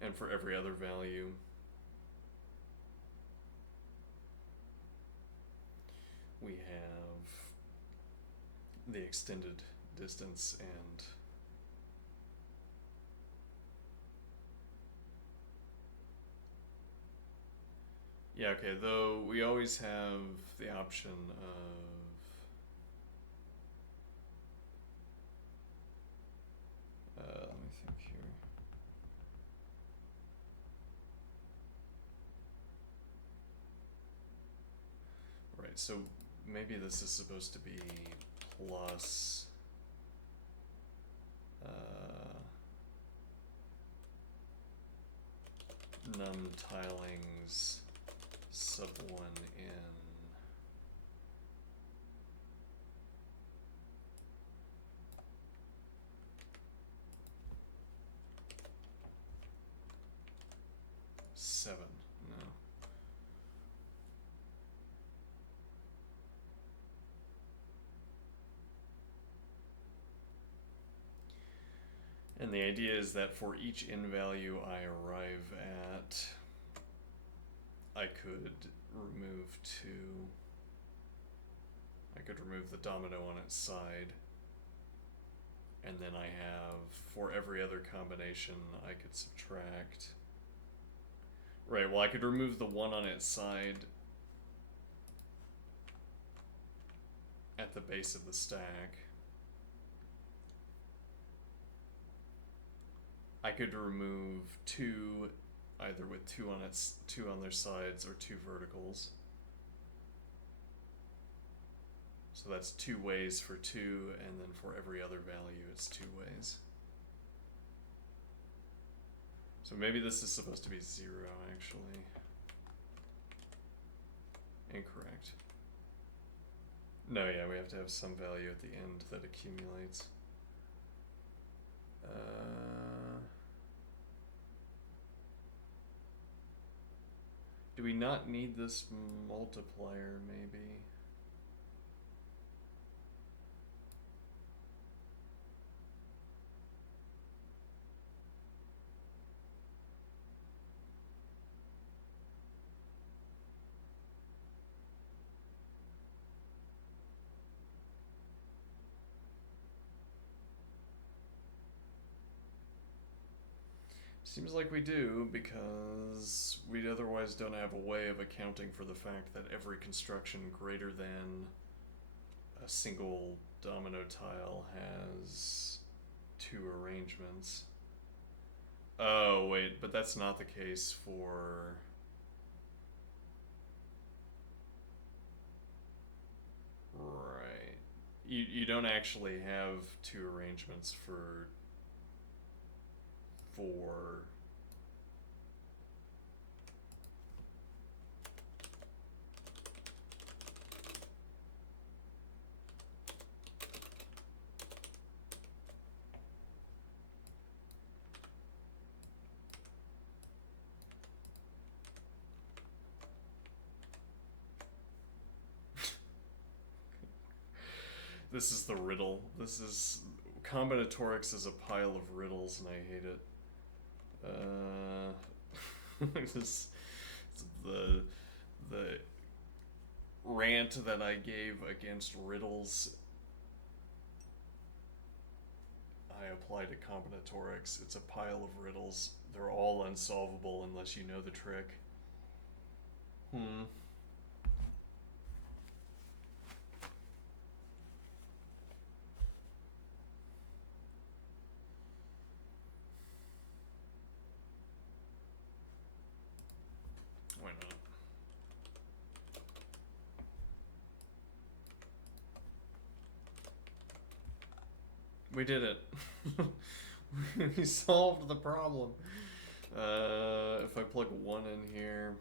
And for every other value, we have the extended distance and yeah, okay, though we always have the option of let me think here. Right, so maybe this is supposed to be plus num tilings sub 1 in seven. No. And the idea is that for each in value I arrive at, I could remove 2. I could remove the domino on its side. And then I have, for every other combination, I could subtract. Right, well I could remove the 1 on its side at the base of the stack. I could remove 2 either with 2 on their sides or 2 verticals. So that's 2 ways for 2, and then for every other value it's 2 ways. So maybe this is supposed to be 0 actually. Incorrect. No, yeah, we have to have some value at the end that accumulates. Do we not need this multiplier, maybe? Seems like we do, because we otherwise don't have a way of accounting for the fact that every construction greater than a single domino tile has two arrangements. Oh, wait, but that's not the case for... Right. You don't actually have two arrangements for... This is the riddle. This is... Combinatorics is a pile of riddles, and I hate it. This, the rant that I gave against riddles, I apply to combinatorics. It's a pile of riddles. They're all unsolvable unless you know the trick. Why not? We did it. We solved the problem. If I plug 1 in here,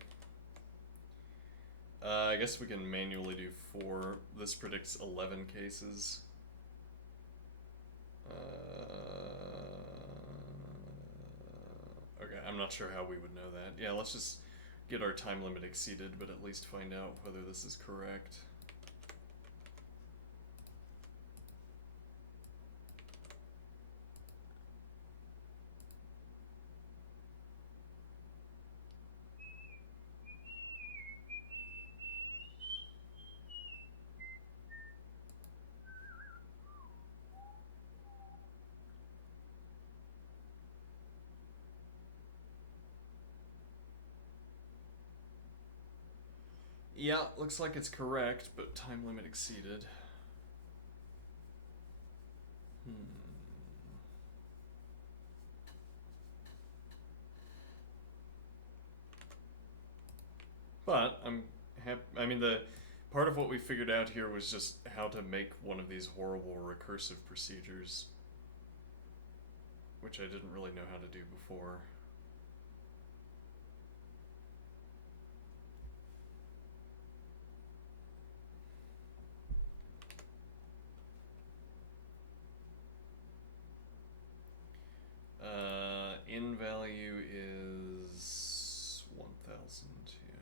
I guess we can manually do 4. This predicts 11 cases. Okay, I'm not sure how we would know that. Yeah, let's just get our time limit exceeded, but at least find out whether this is correct. Yeah, looks like it's correct, but time limit exceeded. But I mean, the part of what we figured out here was just how to make one of these horrible recursive procedures, which I didn't really know how to do before. In value is 1,000, yeah.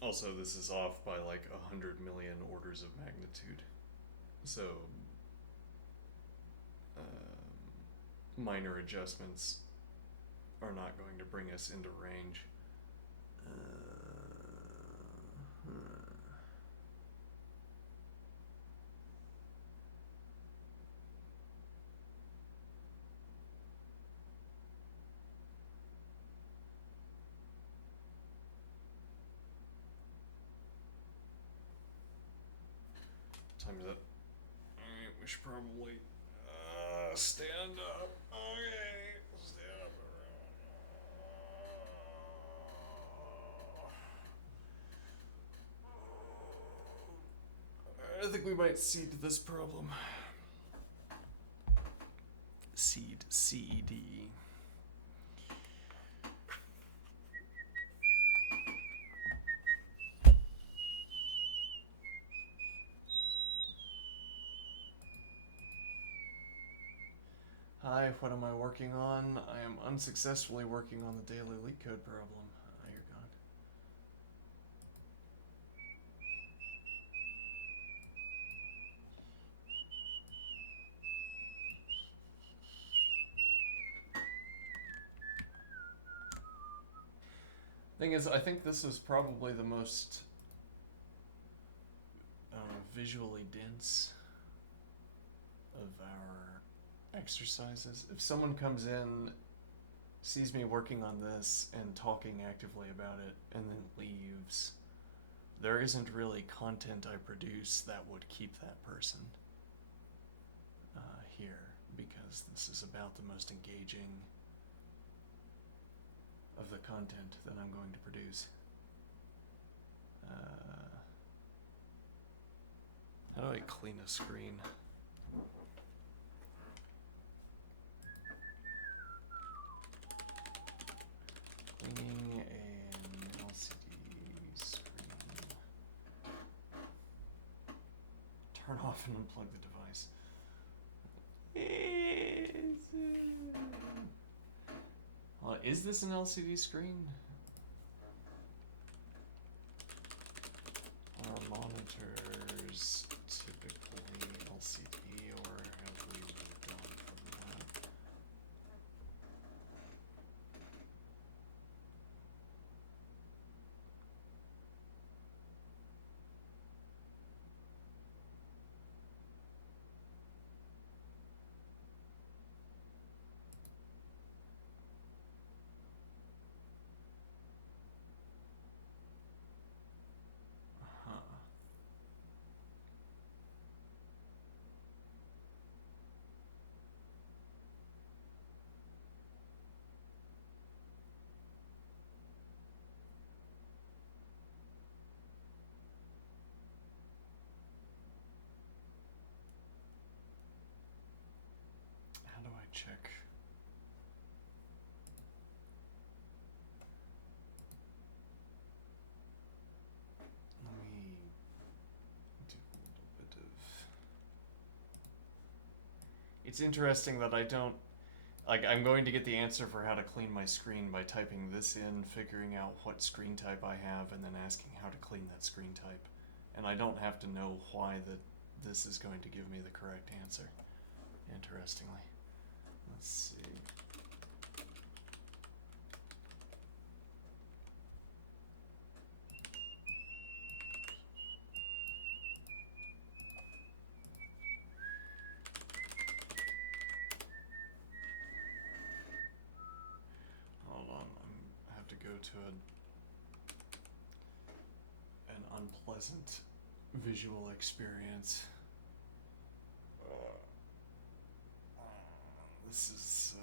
Also, this is off by like 100 million orders of magnitude. So, minor adjustments are not going to bring us into range. Time's up. Alright, we should probably stand up. Okay, stand up. I think we might seed this problem. Seed, C-E-D. Hi, what am I working on? I am unsuccessfully working on the daily leetcode problem. You're gone. Thing is, I think this is probably the most visually dense of our exercises. If someone comes in, sees me working on this and talking actively about it, and then leaves, there isn't really content I produce that would keep that person here, because this is about the most engaging of the content that I'm going to produce. How do I clean a screen? Cleaning an LCD screen. Turn off and unplug the device. Is this an LCD screen? Are monitors typically LCD, or have we moved on from that? How do I check? Let me do a little bit of... It's interesting that I don't... Like, I'm going to get the answer for how to clean my screen by typing this in, figuring out what screen type I have, and then asking how to clean that screen type. And I don't have to know why this is going to give me the correct answer, interestingly. Let's see. Hold on, I have to go to an unpleasant visual experience. This is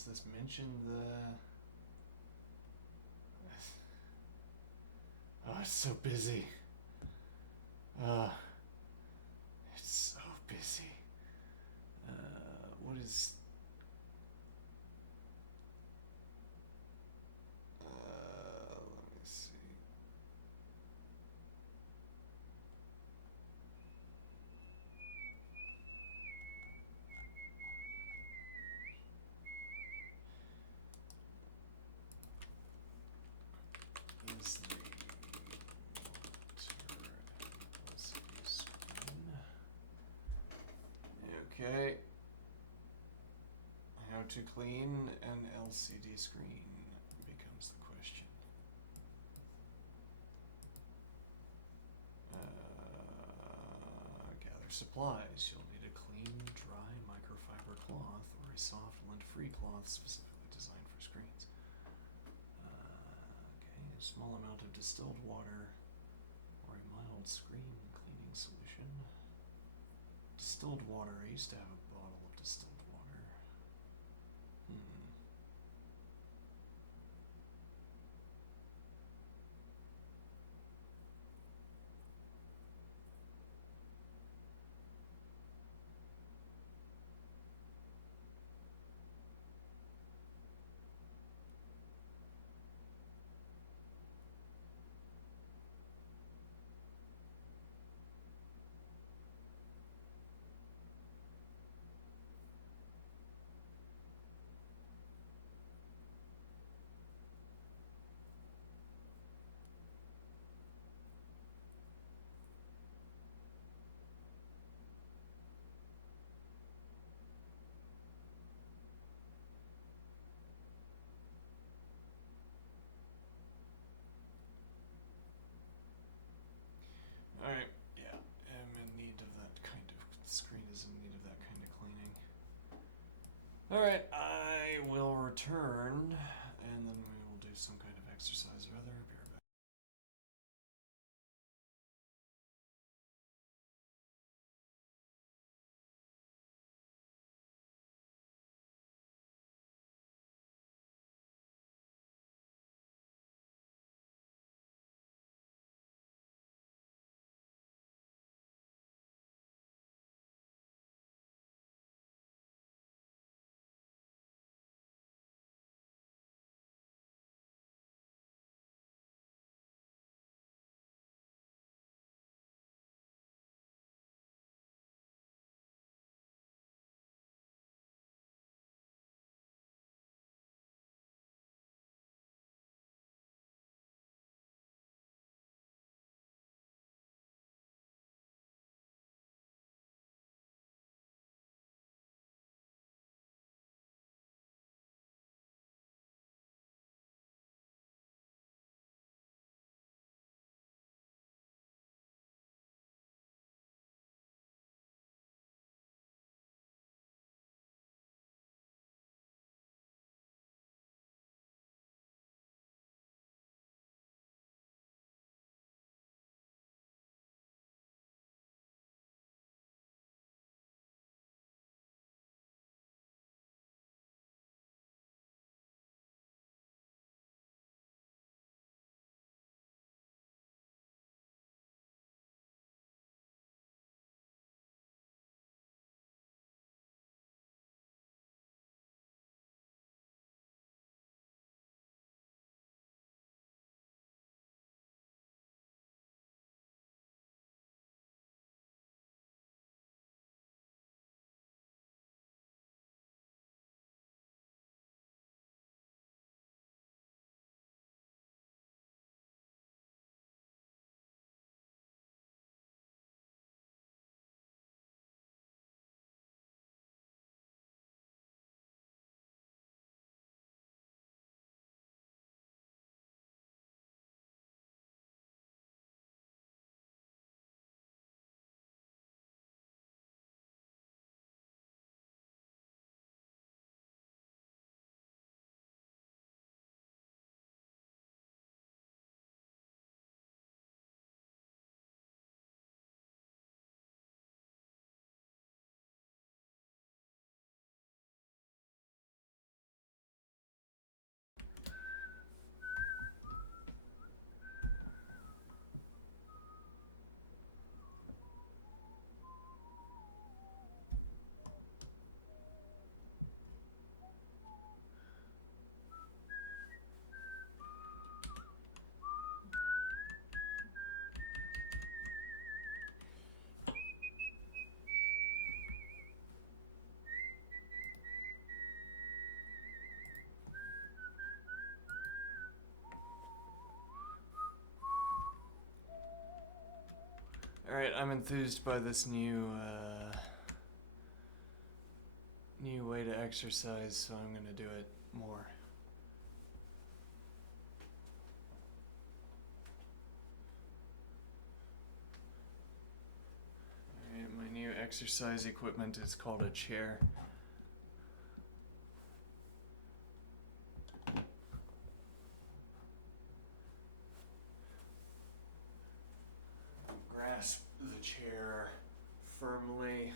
does this mention the... Oh, it's so busy. It's so busy. What is... let me see. Is the LCD screen. Okay. How to clean an LCD screen becomes the question. Gather supplies. You'll need a clean, dry microfiber cloth or a soft, lint-free cloth specifically designed for screens. Okay, a small amount of distilled water or a mild screen cleaning Distilled water. I used to have a bottle of distilled water. Alright, yeah, I'm in need of that kind of, screen is in need of that kind of cleaning. Alright, I will return, and then we will do some kind of exercise or other. Be right back. Alright, I'm enthused by this new way to exercise, so I'm gonna do it more. Alright, my new exercise equipment is called a chair. Grasp the chair firmly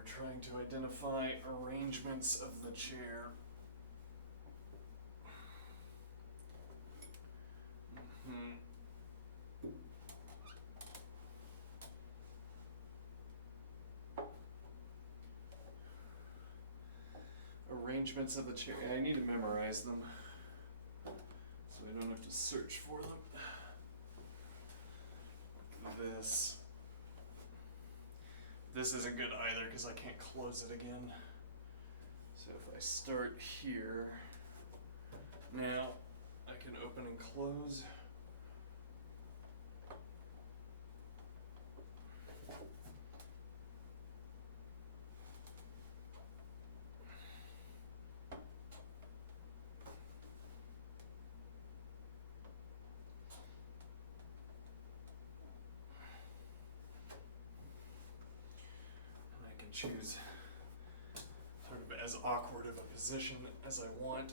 we're trying to identify arrangements of the chair. Arrangements of the chair. I need to memorize them so I don't have to search for them. This isn't good either because I can't close it again. So if I start here, now I can open and close. Choose sort of as awkward of a position as I want.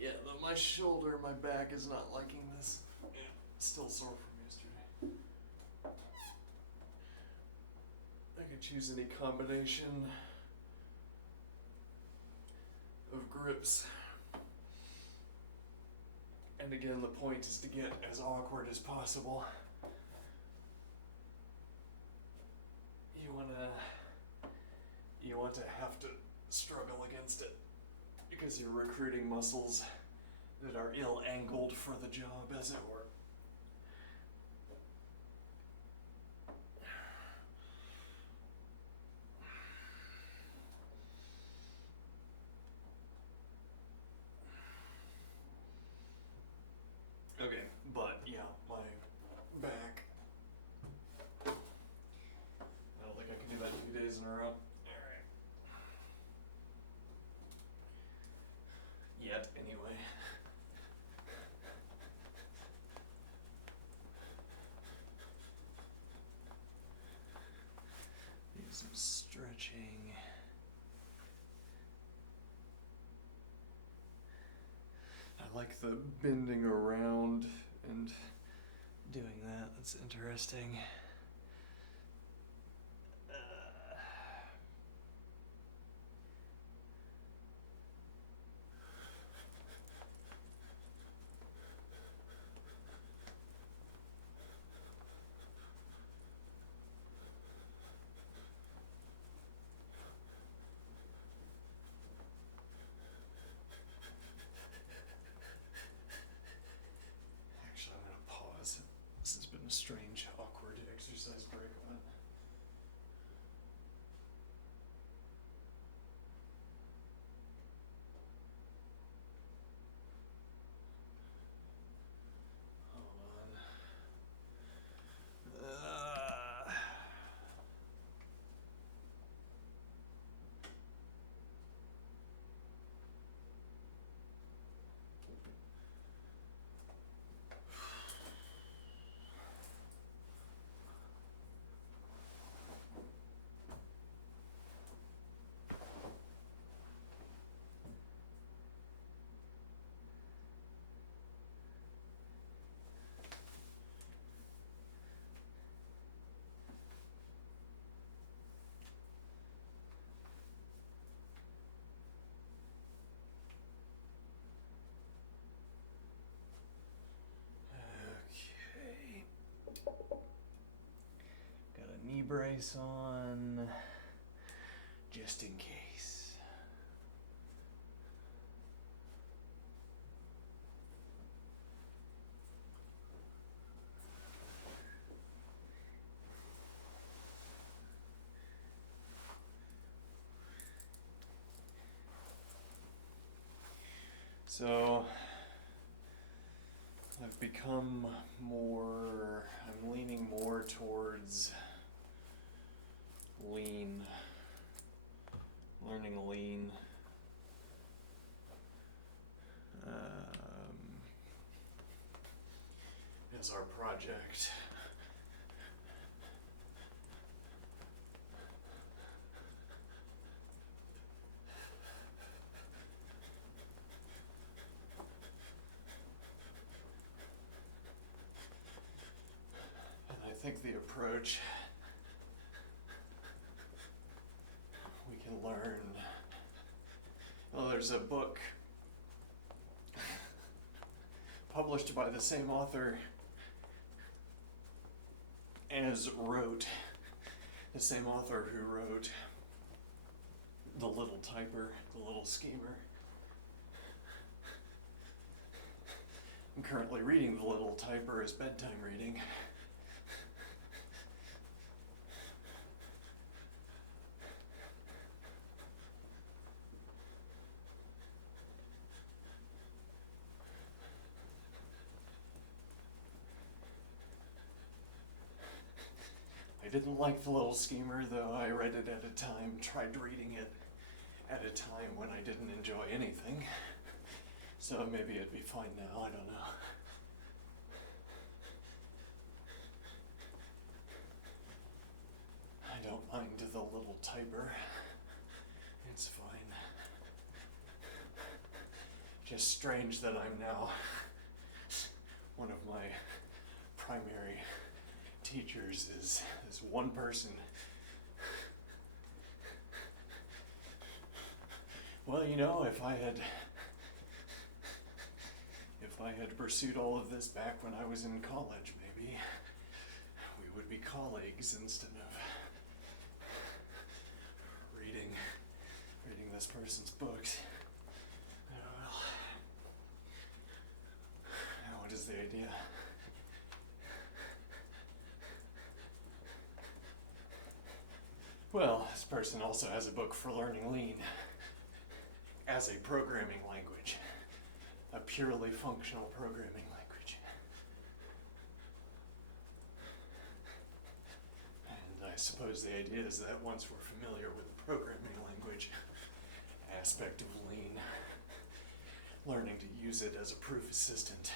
Yeah, though my shoulder, my back is not liking this. Yeah, still sore from yesterday. I can choose any combination of grips. And again, the point is to get as awkward as possible. You want to have to struggle against it because you're recruiting muscles that are ill-angled for the job, as it were. Okay, but yeah, my back. I don't think I can do that 2 days in a row. Yet, anyway. Do some stretching. I like the bending around and doing that. That's interesting. Strange, awkward exercise break, but hold on. Got a knee brace on, just in case. So I've become I'm leaning more towards lean, learning lean. As our project. And I think the approach can learn. Well, there's a book published by the same author as wrote, the same author who wrote The Little Typer, The Little Schemer. I'm currently reading The Little Typer as bedtime reading. I didn't like The Little Schemer, though I read it at a time, tried reading it at a time when I didn't enjoy anything. So maybe it'd be fine now, I don't know. I don't mind The Little Typer. It's fine. Just strange that I'm now one of my primary teachers is one person. Well, you know, if I had pursued all of this back when I was in college, maybe we would be colleagues instead of reading this person's books. Well, now what is the idea? Well, this person also has a book for learning Lean as a programming language, a purely functional programming language. And I suppose the idea is that once we're familiar with the programming language aspect of Lean, learning to use it as a proof assistant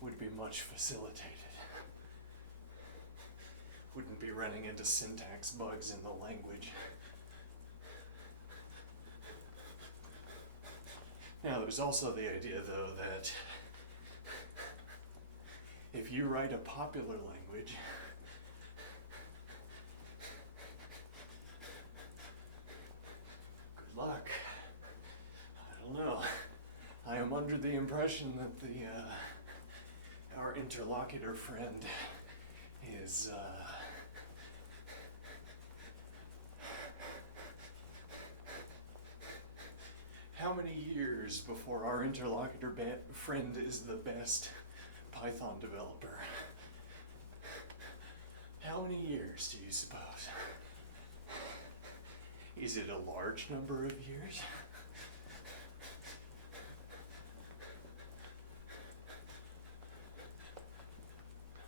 would be much facilitated. Wouldn't be running into syntax bugs in the language. Now, there's also the idea, though, that if you write a popular language, good luck. I don't know. I am under the impression that our interlocutor friend is how many years before our interlocutor friend is the best Python developer? How many years do you suppose? Is it a large number of years?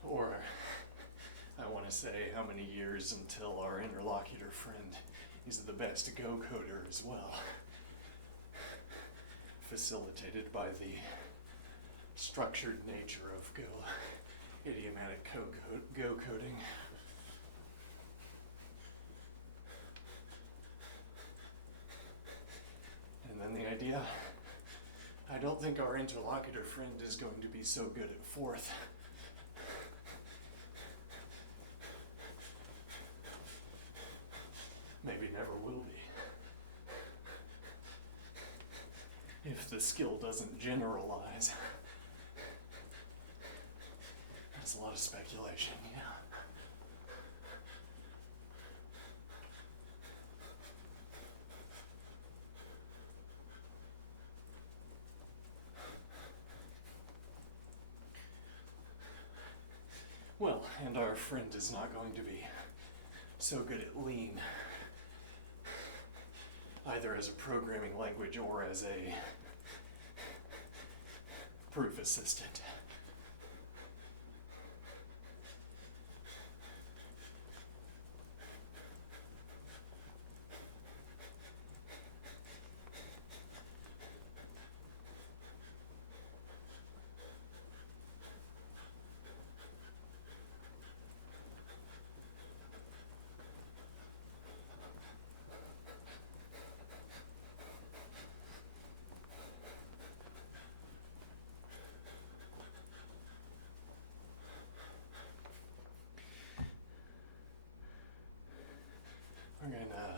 Or, I want to say, how many years until our interlocutor friend is the best Go coder as well? Facilitated by the structured nature of Go, idiomatic Go coding. And then the idea, I don't think our interlocutor friend is going to be so good at fourth. Maybe never will be. If the skill doesn't generalize. That's a lot of speculation, yeah. Well, and our friend is not going to be so good at Lean, either as a programming language or as a proof assistant. We're gonna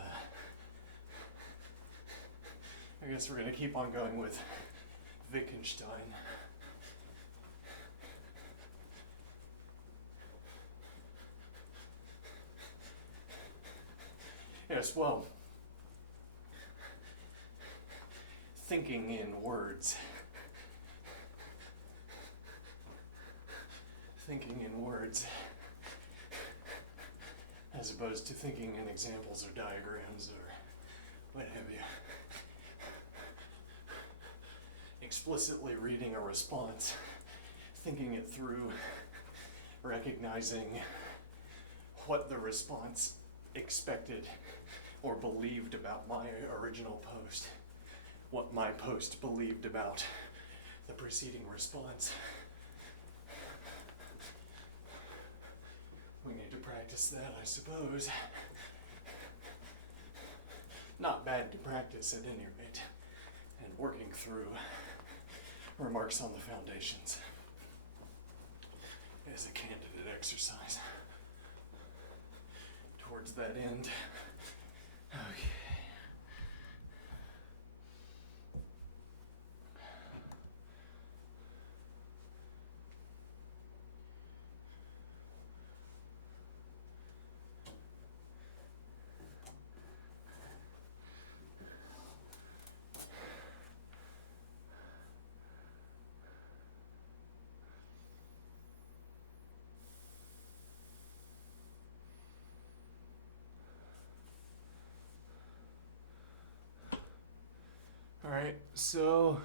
guess we're going to keep on going with Wittgenstein. Yes, well, thinking in words. Thinking in words, as opposed to thinking in examples or diagrams or what have you. Explicitly reading a response, thinking it through, recognizing what the response expected or believed about my original post, what my post believed about the preceding response. We need to practice that, I suppose. Not bad to practice at any rate, and working through remarks on the foundations is a candidate exercise towards that end. Okay. Alright, so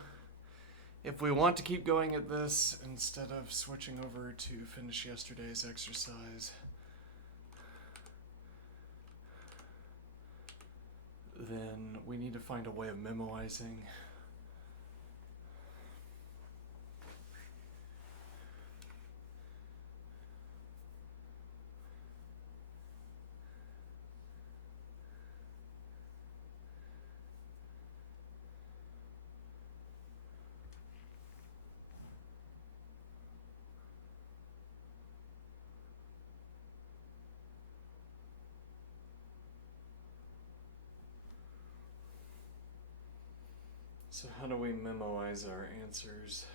if we want to keep going at this, instead of switching over to finish yesterday's exercise, then we need to find a way of memoizing. So how do we memoize our answers?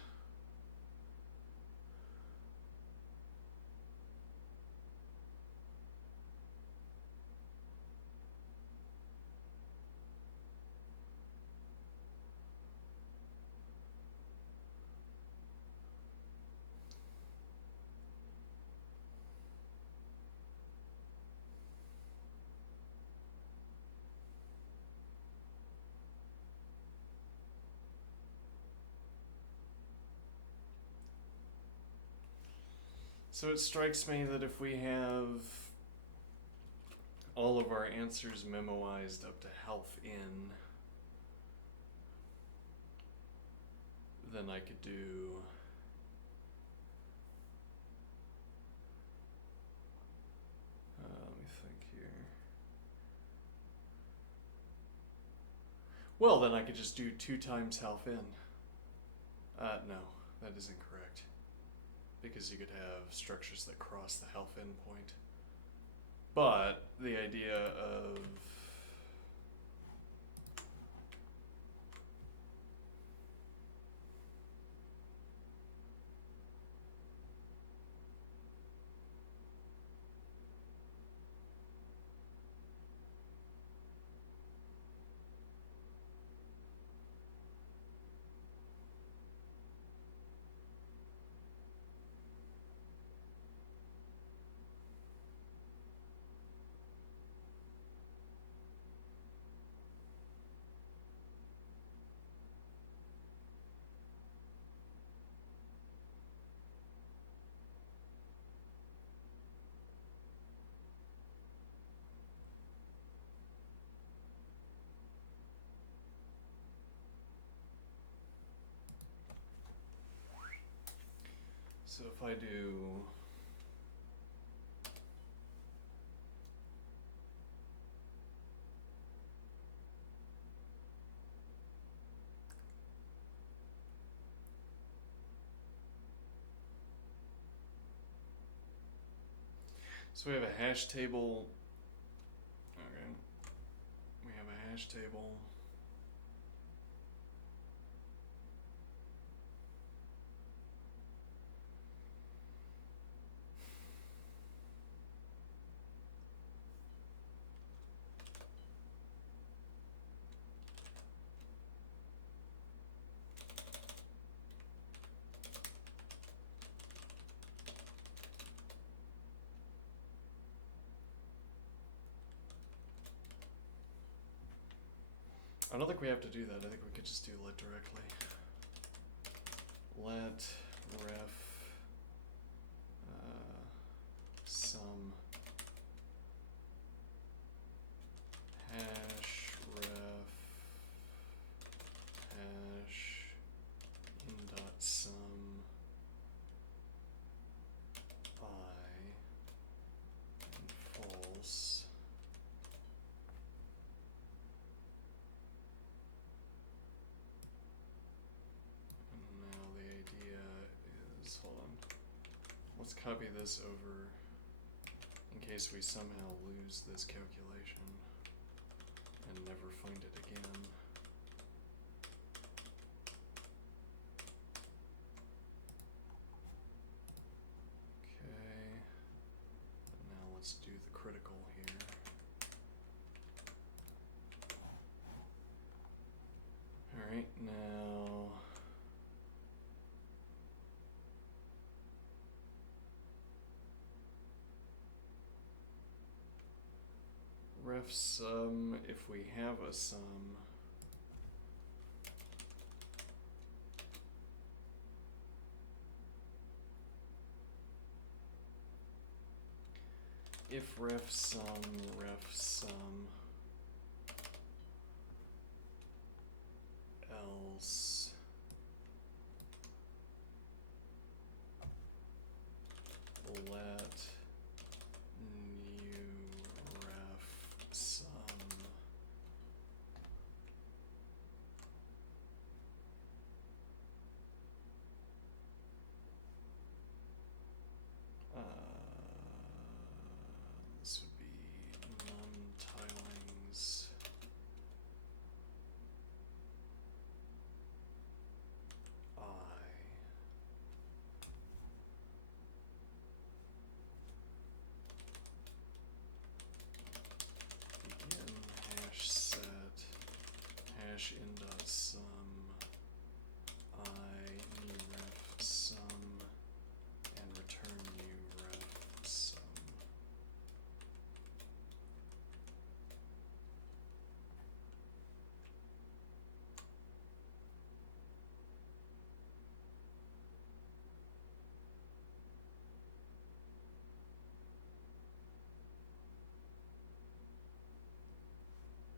So it strikes me that if we have all of our answers memoized up to health in, then I could do let me think here. Well, then I could just do 2 times health in. No, that is incorrect. Because you could have structures that cross the health endpoint. But the idea of so if I do so we have a hash table. Okay. We have a hash table. I don't think we have to do that. I think we could just do let directly. Let ref sum hash ref hash in dot sum I and false. And now the idea is, hold on, let's copy this over in case we somehow lose this calculation and never find it again. Okay, and now let's do the critical here. Alright, now ref sum, if we have a sum, if ref sum else let new ref sum this would be num tilings I begin hash set hash in dot sum I new ref sum and return new ref sum.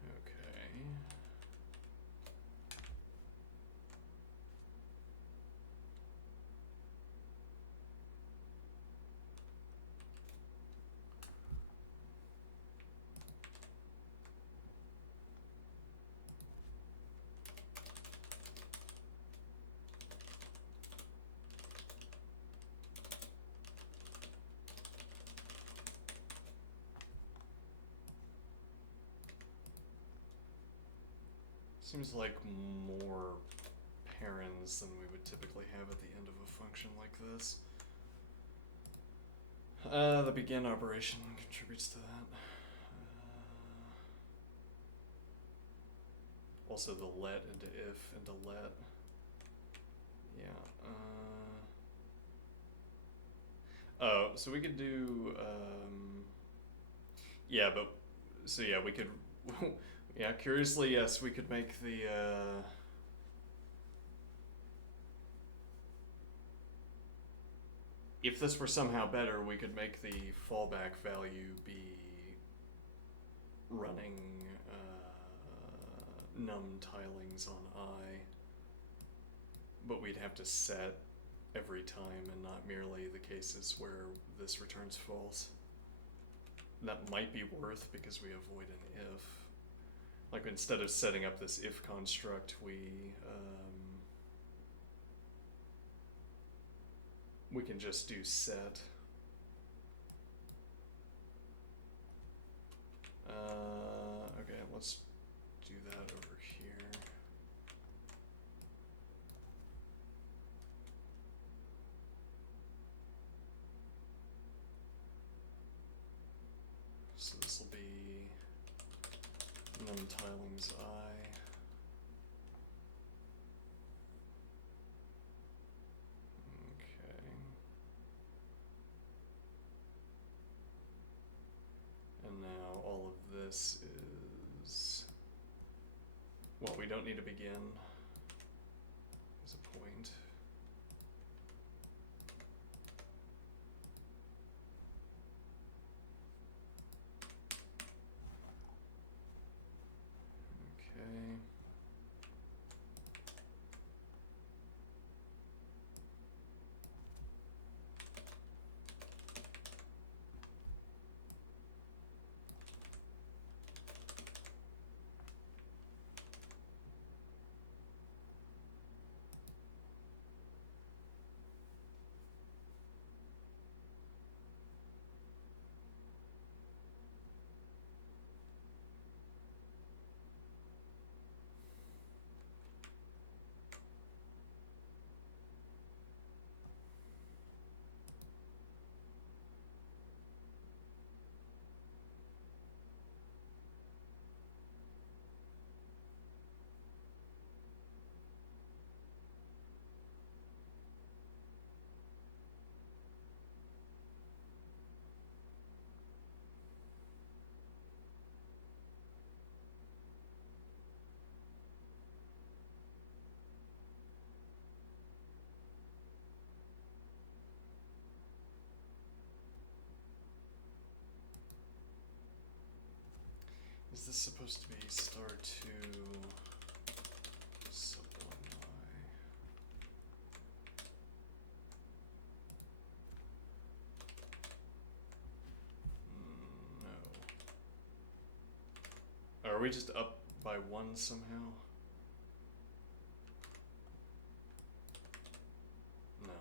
Okay. Seems like more parens than we would typically have at the end of a function like this. The begin operation contributes to that. Also the let into if into let. Yeah. Oh, so we could do, yeah, but, so yeah, we could, yeah, curiously, yes, we could make the, if this were somehow better, we could make the fallback value be running num tilings on I, but we'd have to set every time and not merely the cases where this returns false. That might be worth because we avoid an if. Like instead of setting up this if construct, we can just do set. Okay, let's do that over here. So this will be num tilings I. Okay. And now all of this is Well, we don't need to begin as a point. Okay. Is this supposed to be star 2 sub 1y? No. Are we just up by 1 somehow? No.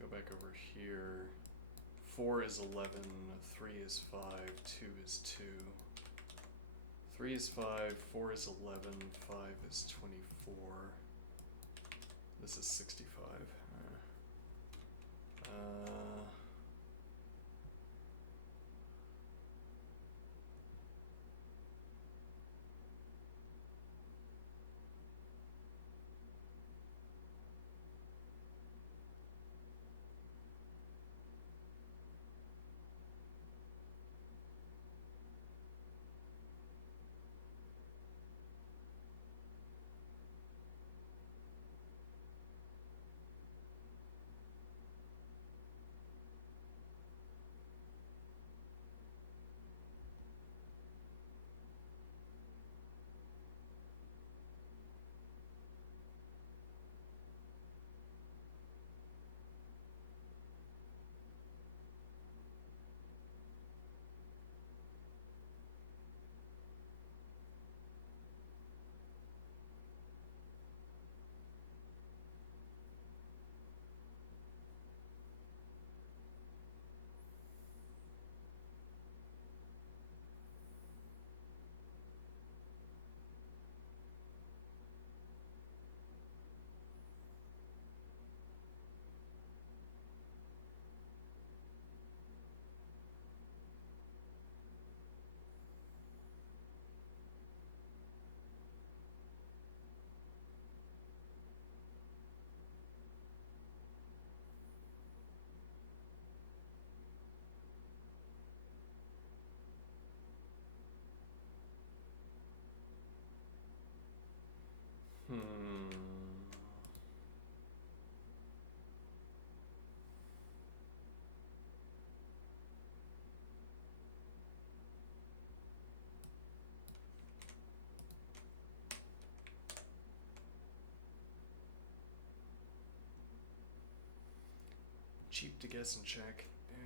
Go back over here. 4 is 11, 3 is 5, 2 is 2. 3 is 5, 4 is 11, 5 is 24. This is 65. Hmm. Cheap to guess and check. Yeah.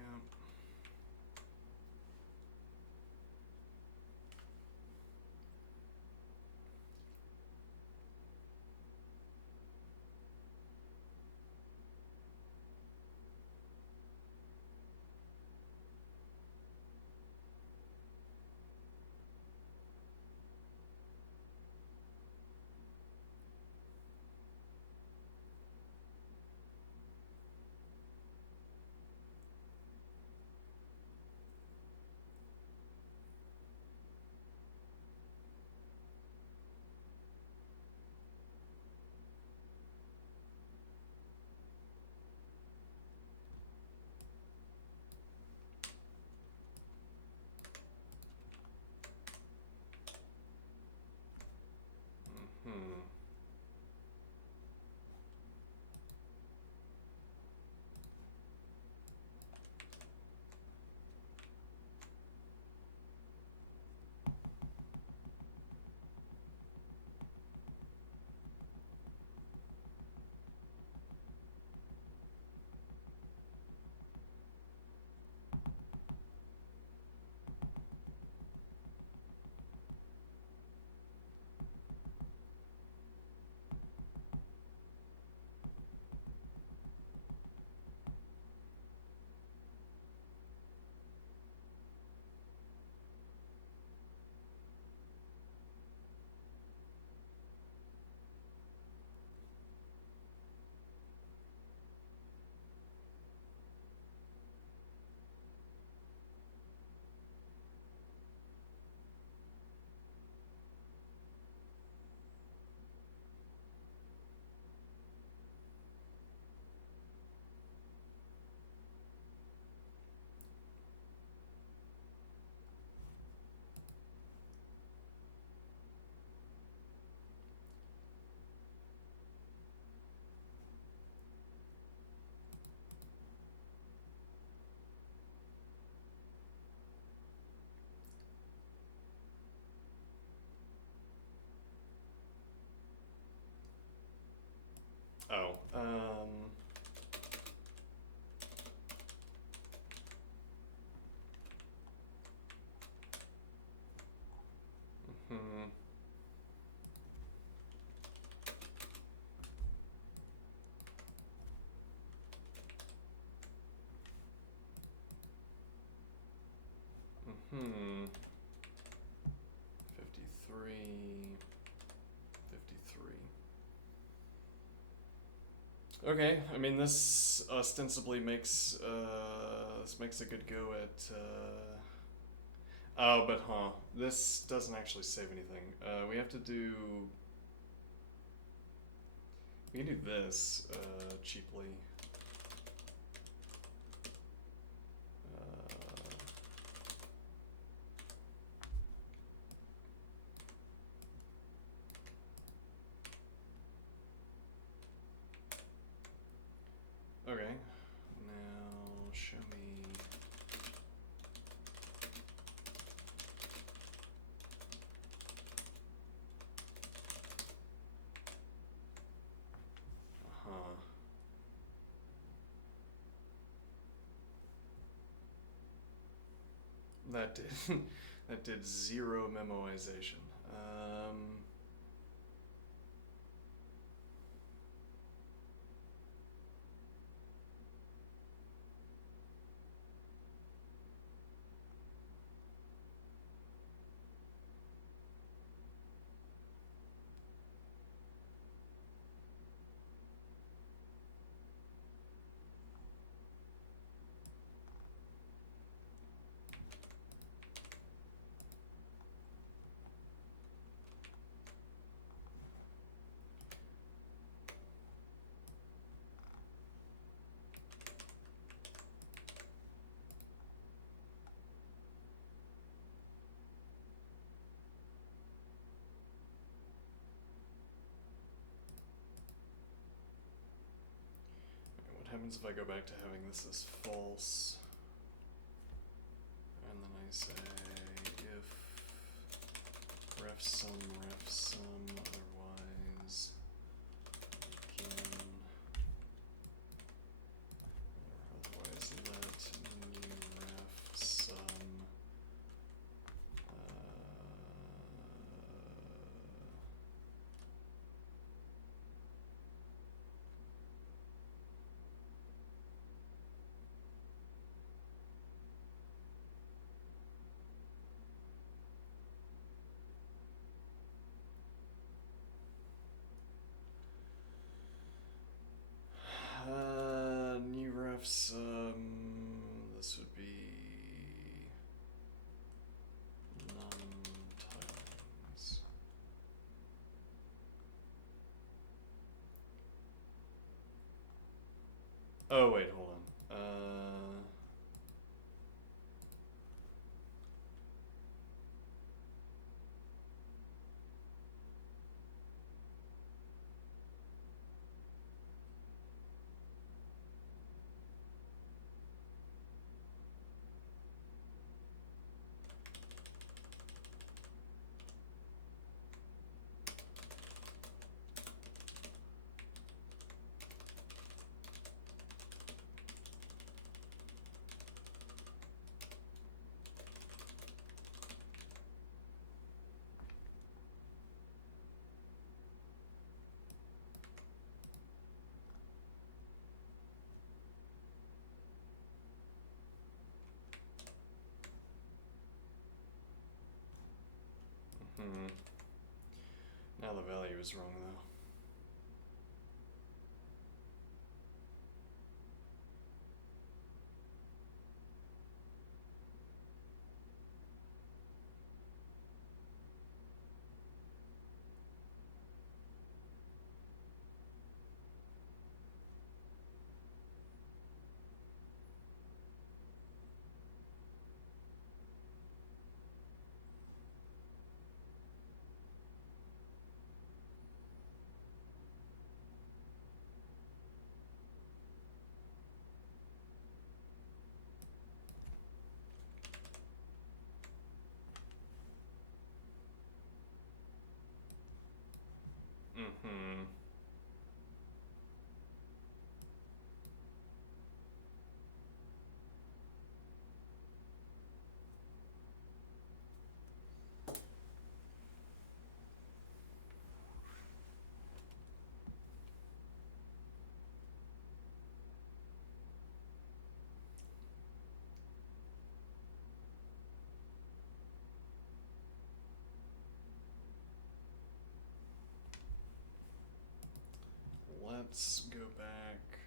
Oh, hmm. Hmm. 53. 53. Okay, I mean this ostensibly makes this makes a good go at oh, but this doesn't actually save anything. We have to do we can do this cheaply. Okay, now show me. Uh-huh. That did that did zero memoization. What happens if I go back to having this as false? And then I say if ref sum, otherwise begin, or otherwise let new ref sum new ref sum, this would be num times. Oh wait, hold on. Now the value is wrong though. Let's go back.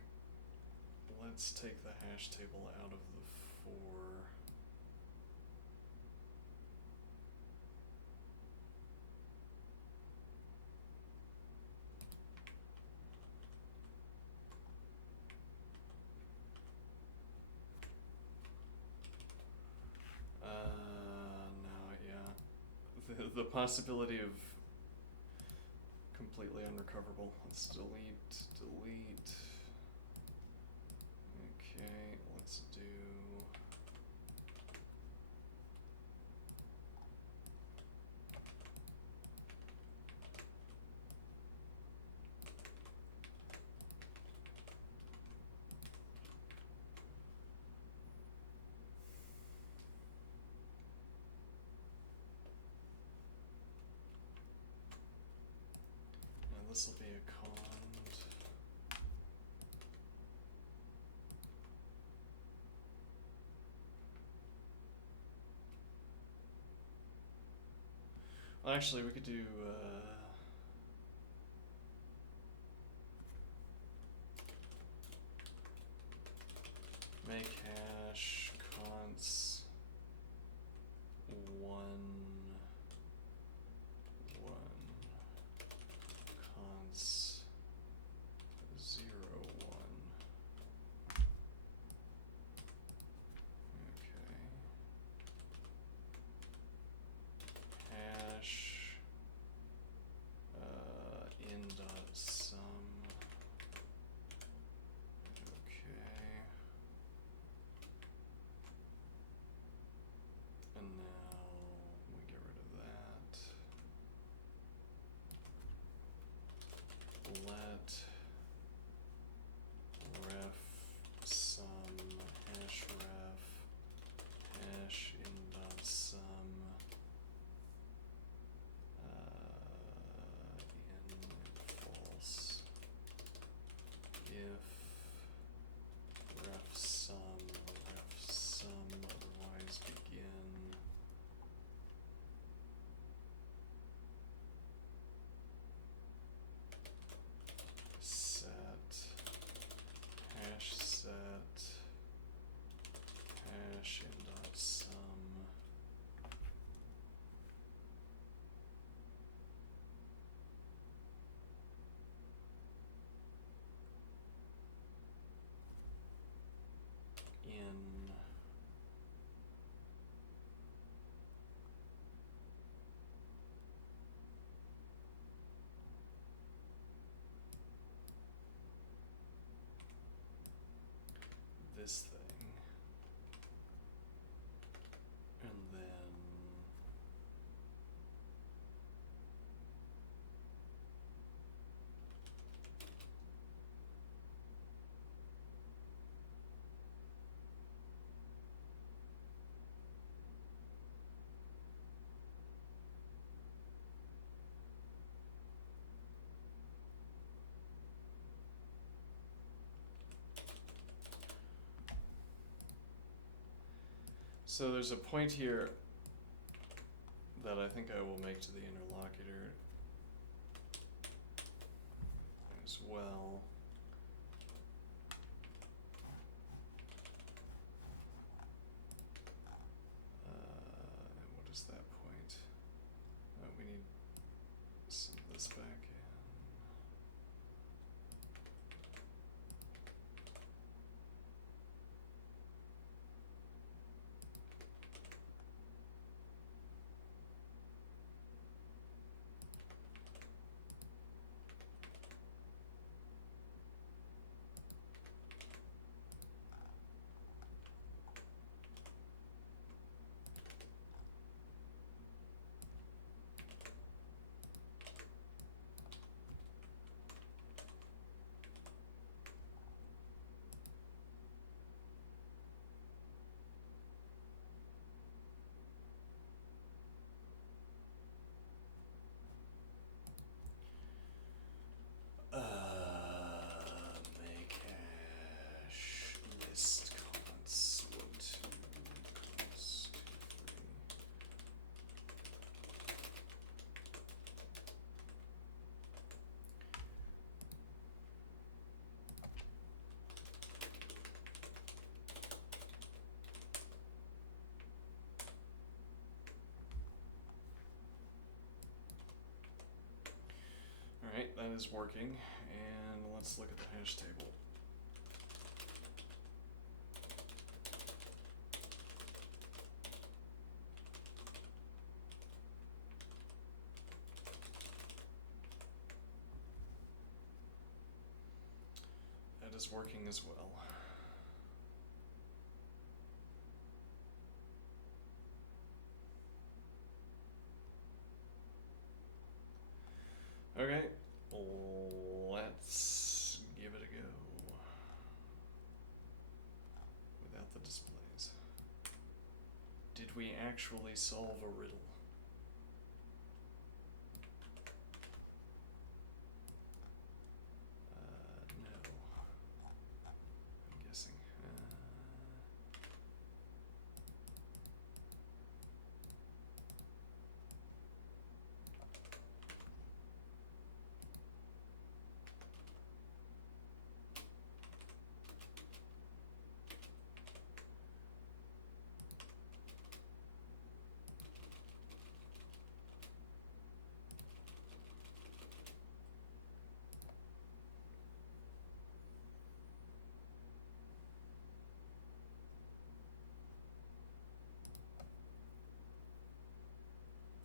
Let's take the hash table out of the for. No, yeah. The possibility of completely unrecoverable. Let's delete. Okay, let's do. Now this will be a cond. Well, actually, we could do. Make hash const 1 const 0 1. Okay. Hash in dot sum. Okay. And now we get rid of that. Let ref sum hash ref hash in dot sum in false if ref sum otherwise begin set hash in dot sum in this thing, and then so there's a point here that I think I will make to the interlocutor as well. What is that point? We need some of this back in. Make hash list comments 1, 2, comments 2, 3. Alright, that is working, and let's look at the hash table. That is working as well. Okay, let's give it a go without the displays. Did we actually solve a riddle? No. I'm guessing.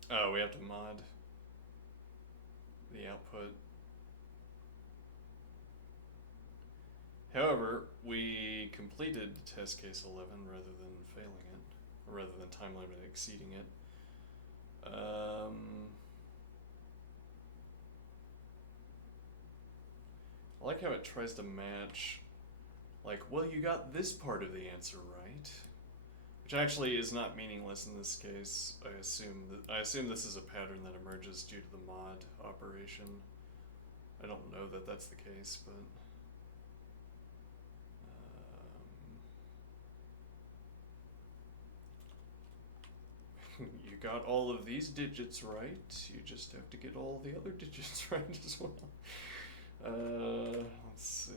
Oh, we have to mod the output. However, we completed test case 11 rather than failing it, or rather than time limit exceeding it. I like how it tries to match, like, well, you got this part of the answer right. Which actually is not meaningless in this case. I assume this is a pattern that emerges due to the mod operation. I don't know that that's the case, but you got all of these digits right. You just have to get all the other digits right as well. Let's see.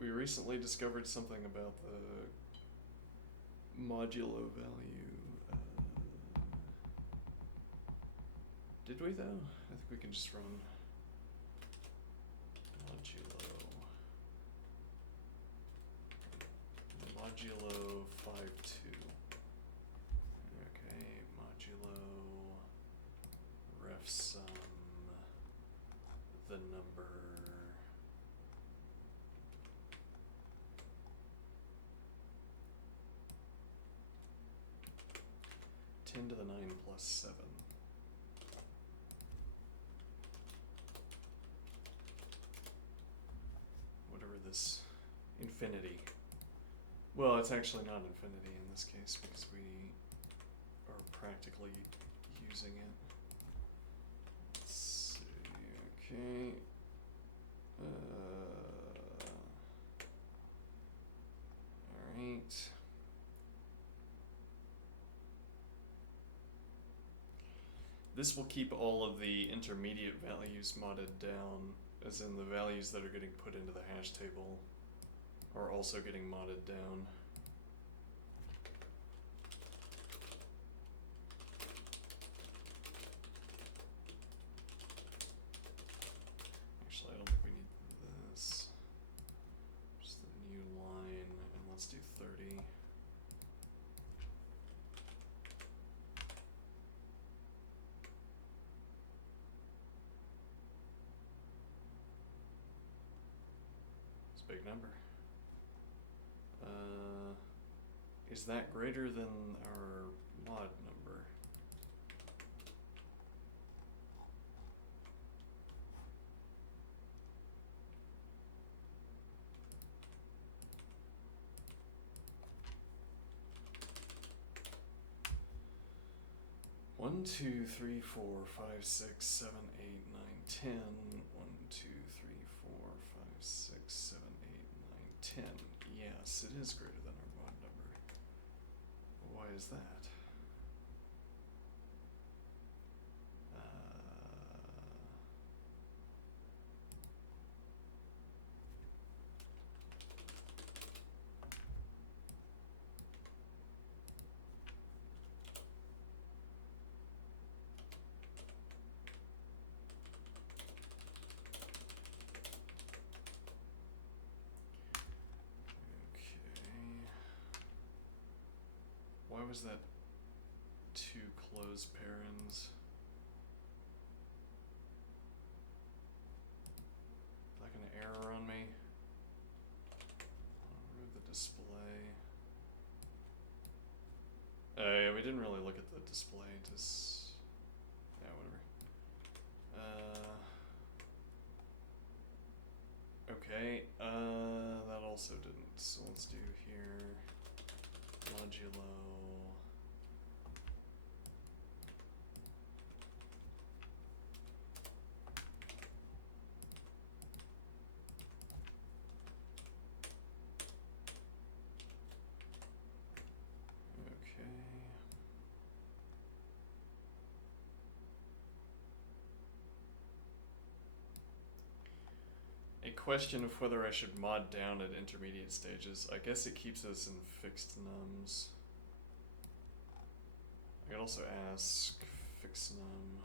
We recently discovered something about the modulo value. Did we though? I think we can just run modulo 5.2. Okay, modulo ref sum the number 10 to the 9 plus 7. Whatever this infinity. Well, it's actually not infinity in this case because we are practically using it. Let's see, okay. This will keep all of the intermediate values modded down, as in the values that are getting put into the hash table are also getting modded down. Actually, I don't think we need this. Just the new line, and let's do 30. It's a big number. Is that greater than our mod number? One, two, three, four, five, six, 7, 8, 9, 10. 1, 2, 3, 4, 5, 6, 7, 8, 9, 10. Yes, it is greater than our mod number. Why is that? Why was that 2 closed parens? Like an error on me? I'll remove the display. Yeah, we didn't really look at the display to yeah, whatever. Okay, that also didn't, so let's do here modulo. Question of whether I should mod down at intermediate stages. I guess it keeps us in fixed nums. I could also ask fixed num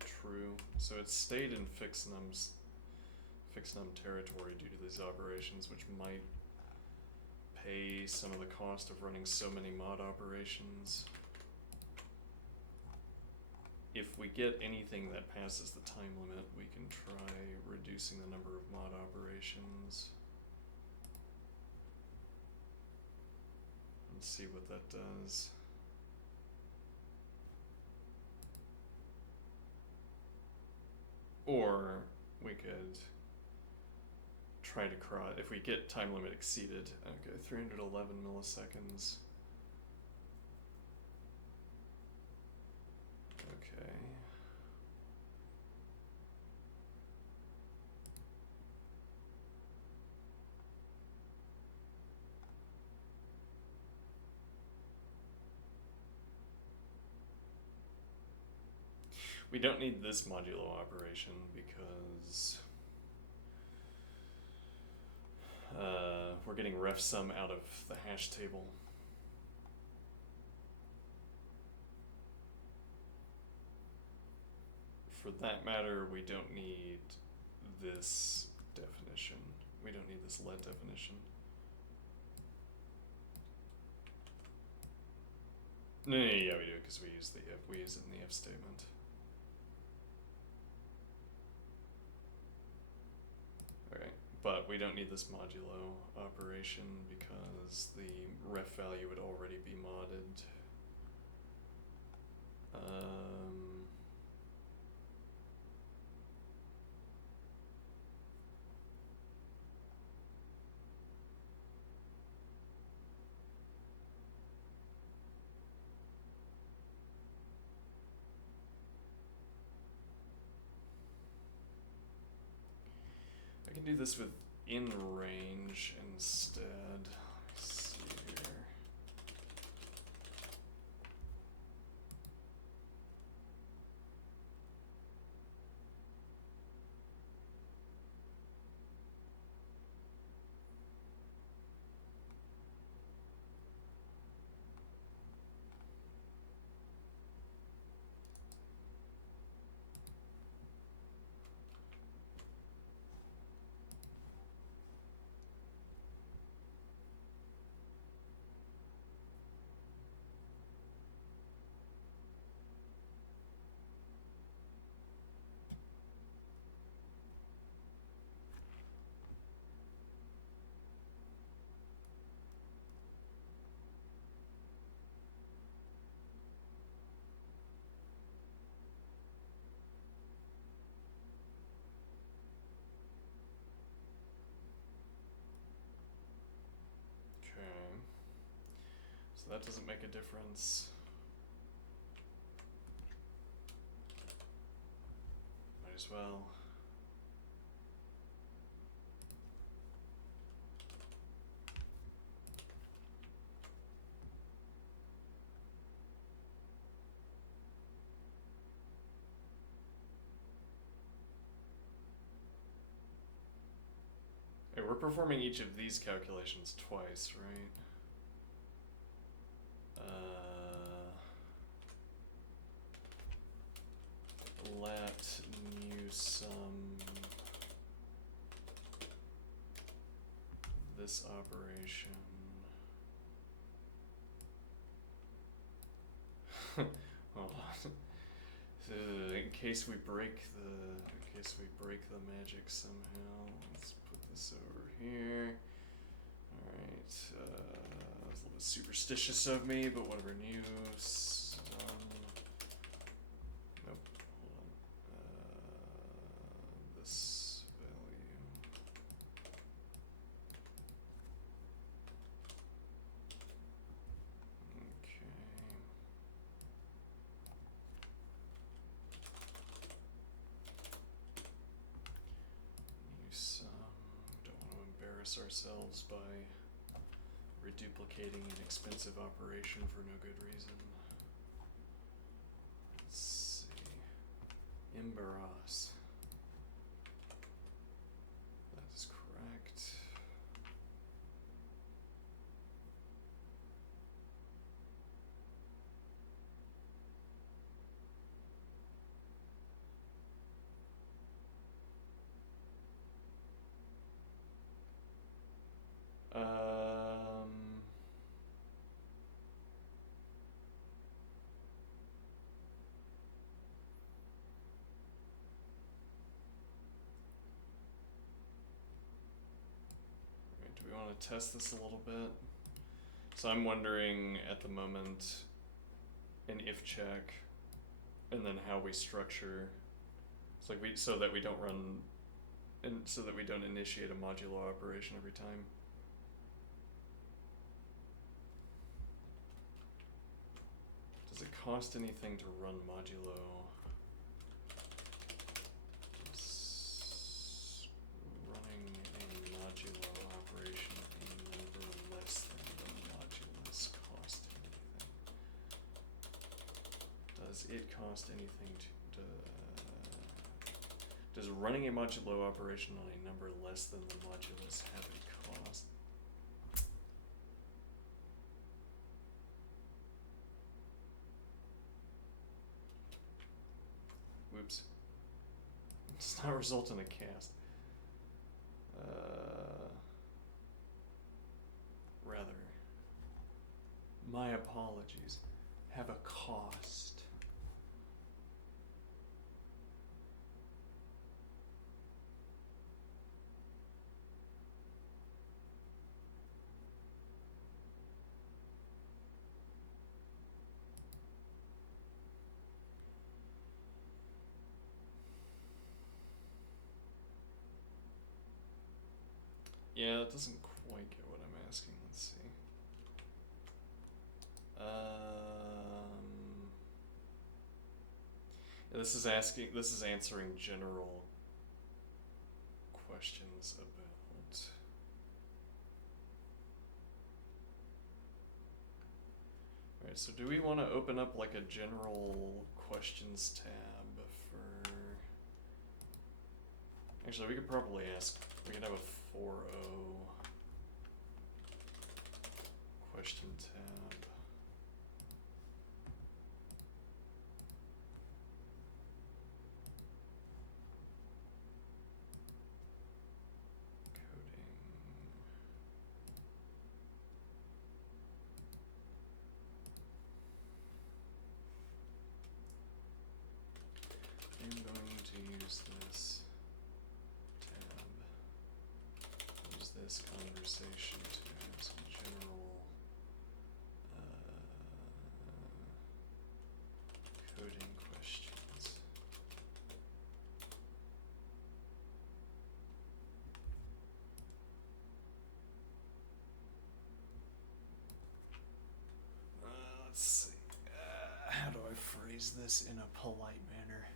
true. So it's stayed in fixed num territory due to these operations, which might pay some of the cost of running so many mod operations. If we get anything that passes the time limit, we can try reducing the number of mod operations. Let's see what that does. Or we could try to cross, if we get time limit exceeded, okay, 311 milliseconds. Okay. We don't need this modulo operation because we're getting ref sum out of the hash table. For that matter, we don't need this definition. We don't need this let definition. No, yeah, we do, because we use it in the if statement. Alright, but we don't need this modulo operation because the ref value would already be modded. I can do this with in range instead. Let's see here. So that doesn't make a difference. Might as well. Hey, we're performing each of these calculations twice, right? Let new sum this operation. Hold on. In case we break the magic somehow, let's put this over here. Alright, that's a little bit superstitious of me, but whatever. New sum. Nope, hold on. This value. Okay. New sum. Don't want to embarrass ourselves by reduplicating an expensive operation for no good reason. Let's see. Embarrass. That is correct. Do we want to test this a little bit? So I'm wondering at the moment an if check, and then how we structure. It's like so that we don't run, and so that we don't initiate a modulo operation every time. Does it cost anything to run modulo? Running a modulo operation a number less than the modulus cost anything? Does it cost anything to does running a modulo operation on a number less than the modulus have a cost? Whoops. Does not result in a cast. Rather, my apologies, have a cost. Yeah, that doesn't quite get what I'm asking. Let's see. Yeah, this is answering general questions about. Alright, so do we want to open up like a general questions tab for. Actually, we could probably ask. We could have a 4.0 question tab. Coding. I'm going to use this tab. Use this conversation to ask general coding questions. phrase this in a polite manner.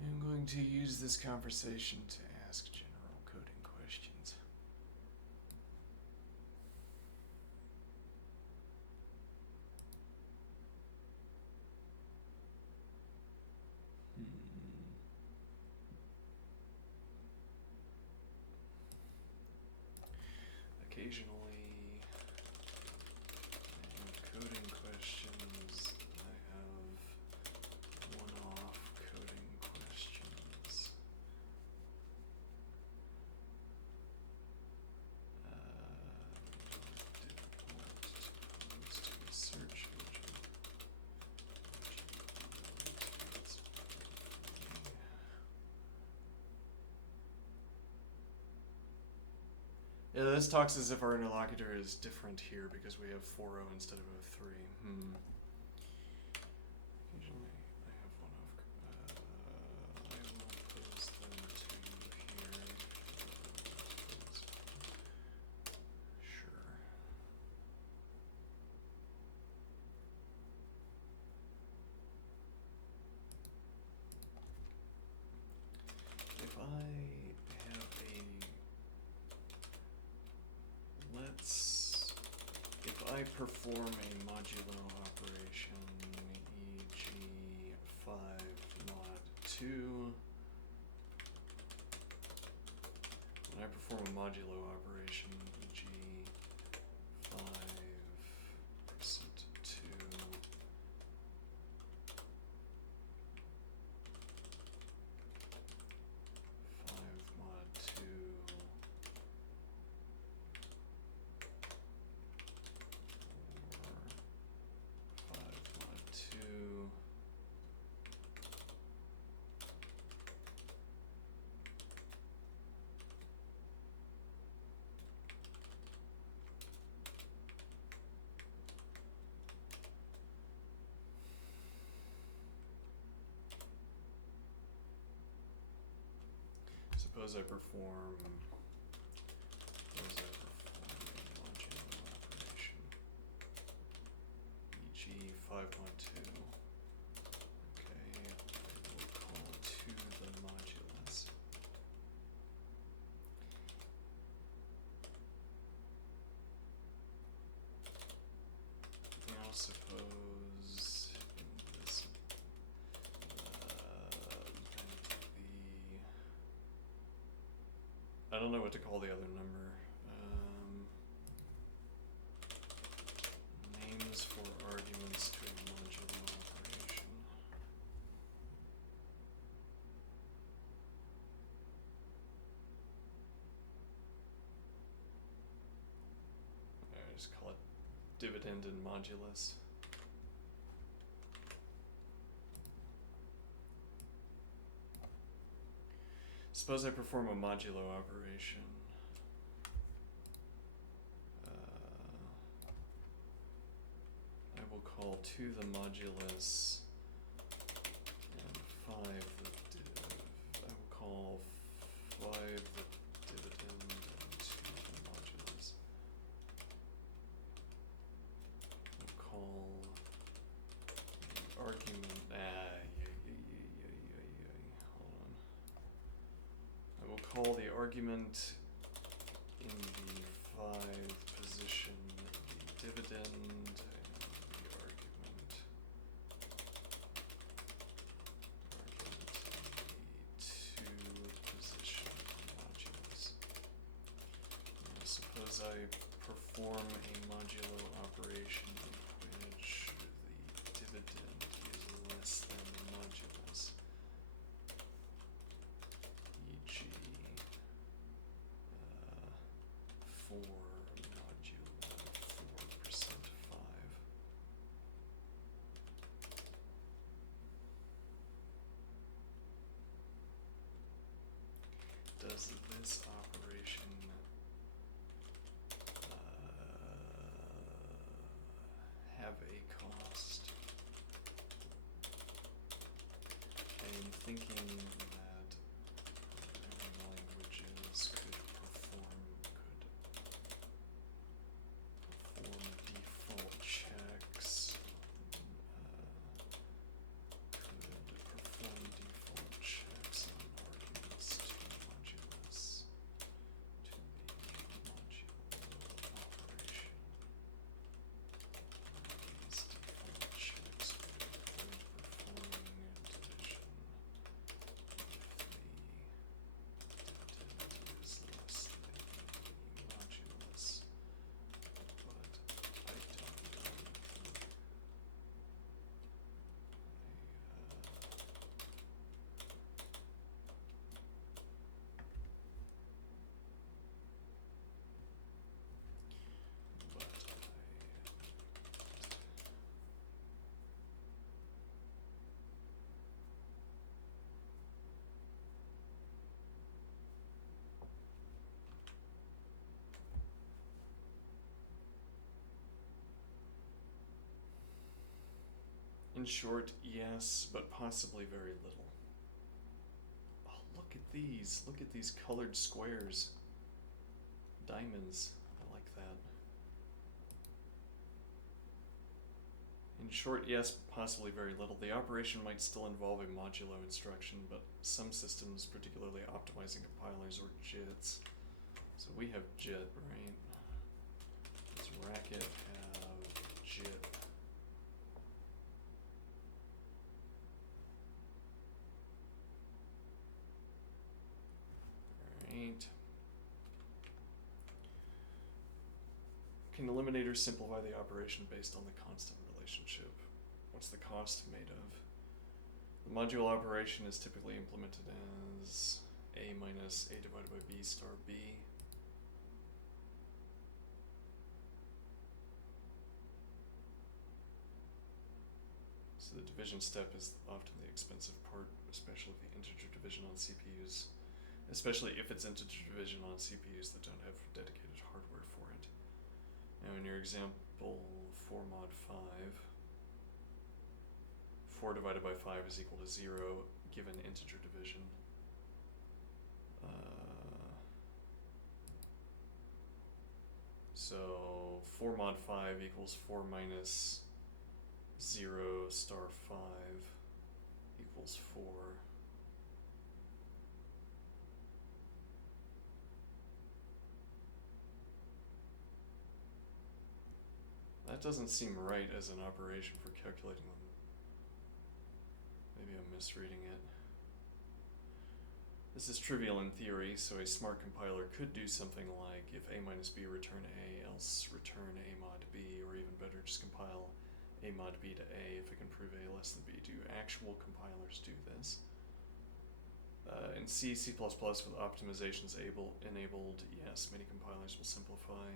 I'm going to use this conversation to ask general coding questions. Occasionally, I have coding questions. I have one-off coding questions. Difficult to post to a search engine. Yeah, this talks as if our interlocutor is different here because we have 4-0 instead of a 3. Occasionally, I have one off. I will post them to here. Sure. If I have if I perform a modulo operation, e.g. 5 mod 2, when I perform a modulo operation, e.g. 5% 2, 5 mod 2, or 5 mod 2, suppose I perform a modulo operation, e.g. 5 mod 2. Okay, I will call 2 the modulus. Now suppose in this I don't know what to call the other number. Names for arguments to a modulo operation. I just call it dividend and modulus. Suppose I perform a modulo operation. I will call 2 the modulus and 5 the div. I will call 5 the dividend and 2 the modulus. I will call the argument. Hold on. I will call the argument in the 5 position the dividend, and the argument in the 2 position modulus. Now suppose I perform a modulo operation in which the dividend is less than the modulus, e.g. 4 modulo 4% 5. Does this operation have a cost? I am thinking that programming languages could perform default checks In short, yes, but possibly very little. Oh, look at these. Look at these colored squares. Diamonds. I like that. In short, yes, possibly very little. The operation might still involve a modulo instruction, but some systems, particularly optimizing compilers or JITs. So we have JIT, right? Does Racket have JIT? Right. Can eliminators simplify the operation based on the constant relationship? What's the cost made of? The module operation is typically implemented as a minus a divided by b star b. So the division step is often the expensive part, especially the integer division on CPUs, especially if it's integer division on CPUs that don't have dedicated hardware for it. Now in your example 4 mod 5, 4 divided by 5 is equal to 0 given integer division. So 4 mod 5 equals 4 minus 0 star 5 equals 4. That doesn't seem right as an operation for calculating them. Maybe I'm misreading it. This is trivial in theory, so a smart compiler could do something like if a minus b return a, else return a mod b, or even better, just compile a mod b to a if it can prove a less than b. Do actual compilers do this? In C, C++ with optimizations enabled, yes, many compilers will simplify.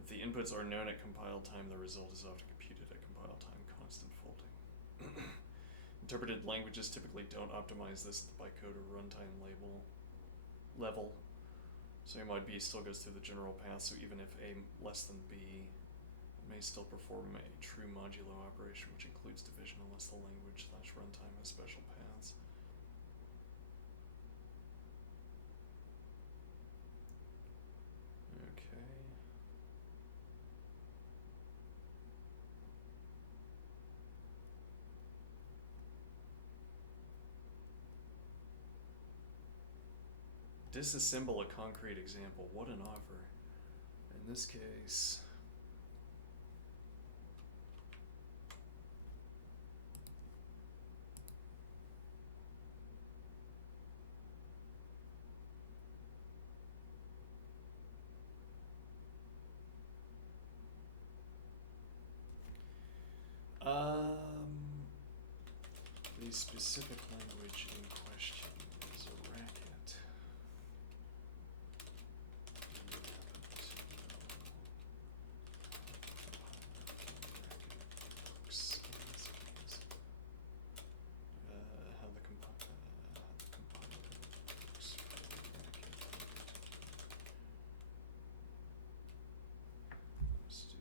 If the inputs are known at compile time, the result is often computed at compile time, constant folding. Interpreted languages typically don't optimize this at the bytecode or runtime level. So a mod b still goes through the general path, so even if a less than b, it may still perform a true modulo operation, which includes division unless the language / runtime has special paths. Okay. Disassemble a concrete example. What an offer. In this case, the specific language in question is a Racket. How the compiler works for Racket. Let's do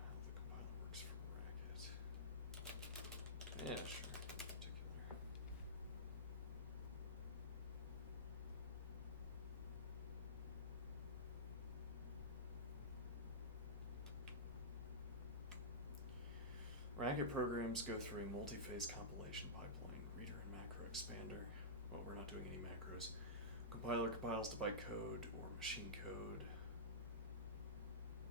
how the compiler works for Racket? Yeah, sure. In particular. Racket programs go through a multi-phase compilation pipeline, reader and macro expander. Well, we're not doing any macros. Compiler compiles to bytecode or machine code.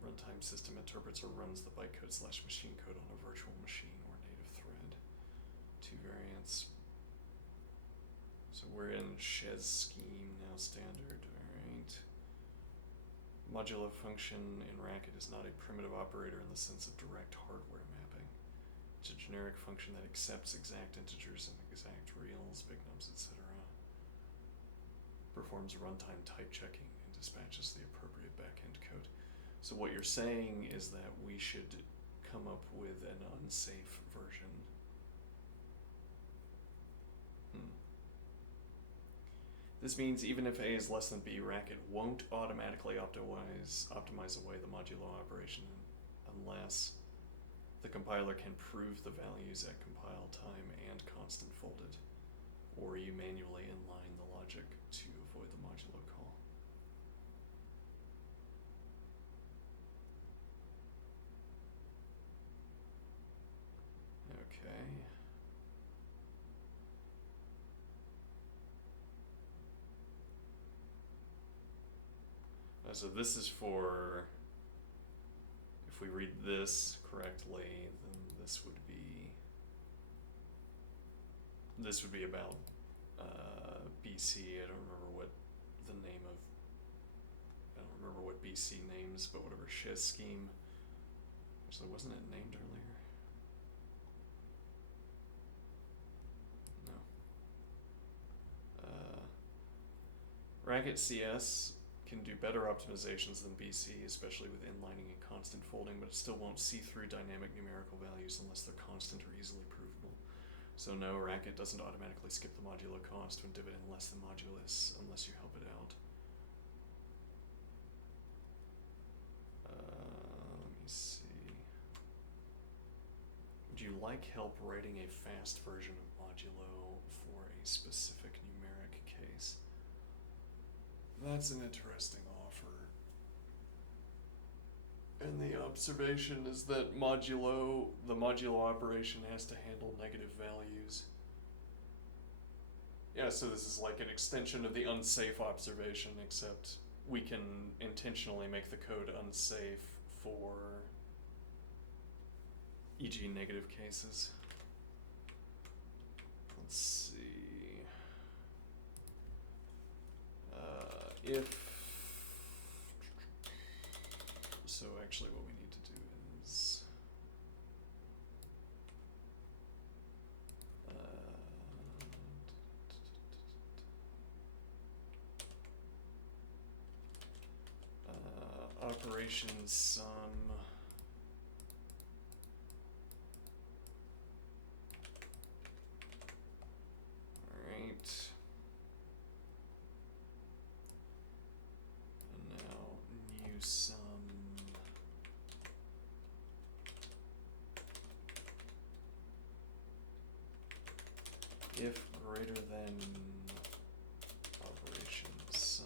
Runtime system interprets or runs the bytecode / machine code on a virtual machine or native thread. 2 variants. So we're in Shez scheme now, standard, alright. Modulo function in Racket is not a primitive operator in the sense of direct hardware mapping. It's a generic function that accepts exact integers and exact reals, big nums, etc. Performs runtime type checking and dispatches the appropriate backend code. So what you're saying is that we should come up with an unsafe version This means even if A is less than B, Racket won't automatically optimize away the modulo operation unless the compiler can prove the values at compile time and constant folded, or you manually inline the logic to avoid the modulo call. Okay. So this is for, if we read this correctly, then this would be about BC. I don't remember what the name of, I don't remember what BC names, but whatever shiz scheme. Actually, wasn't it named earlier? No. Racket CS can do better optimizations than BC, especially with inlining and constant folding, but it still won't see through dynamic numerical values unless they're constant or easily provable. So no, Racket doesn't automatically skip the modulo cost when dividend less than modulus unless you help it out. Let me see. Would you like help writing a fast version of modulo for a specific numeric case? That's an interesting offer. And the observation is that the modulo operation has to handle negative values. Yeah, so this is like an extension of the unsafe observation, except we can intentionally make the code unsafe for, e.g., negative cases. Let's see. So actually what we need to do is operation sum sum if greater than operation sum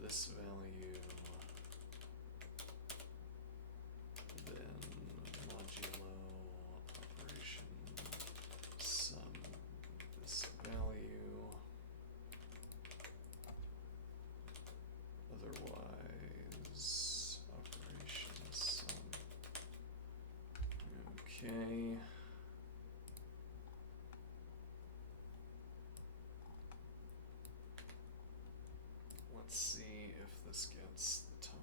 this value, then modulo operation sum this value. Otherwise, operation sum. Okay. Let's see if this gets the time.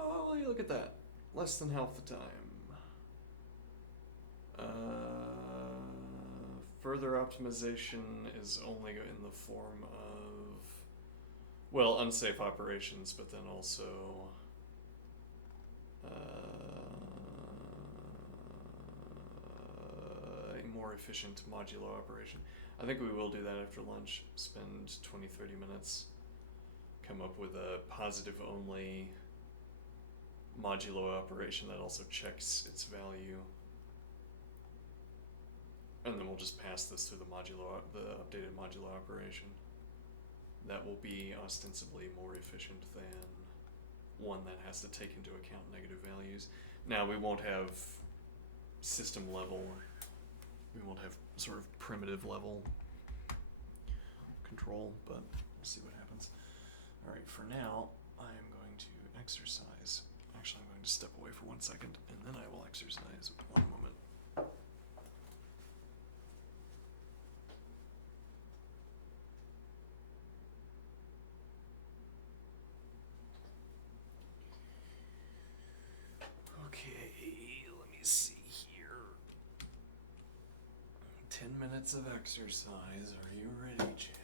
Oh, well, you look at that. Less than half the time. Further optimization is only in the form of, well, unsafe operations, but then also a more efficient modulo operation. I think we will do that after lunch. Spend 20-30 minutes, come up with a positive only modulo operation that also checks its value, and then we'll just pass this through the updated modulo operation. That will be ostensibly more efficient than one that has to take into account negative values. Now we won't have system level, we won't have sort of primitive level control, but we'll see what happens. Alright, for now, I am going to exercise. Actually, I'm going to step away for 1 second, and then I will exercise. 1 moment. 10 minutes of exercise. Are you ready, champ?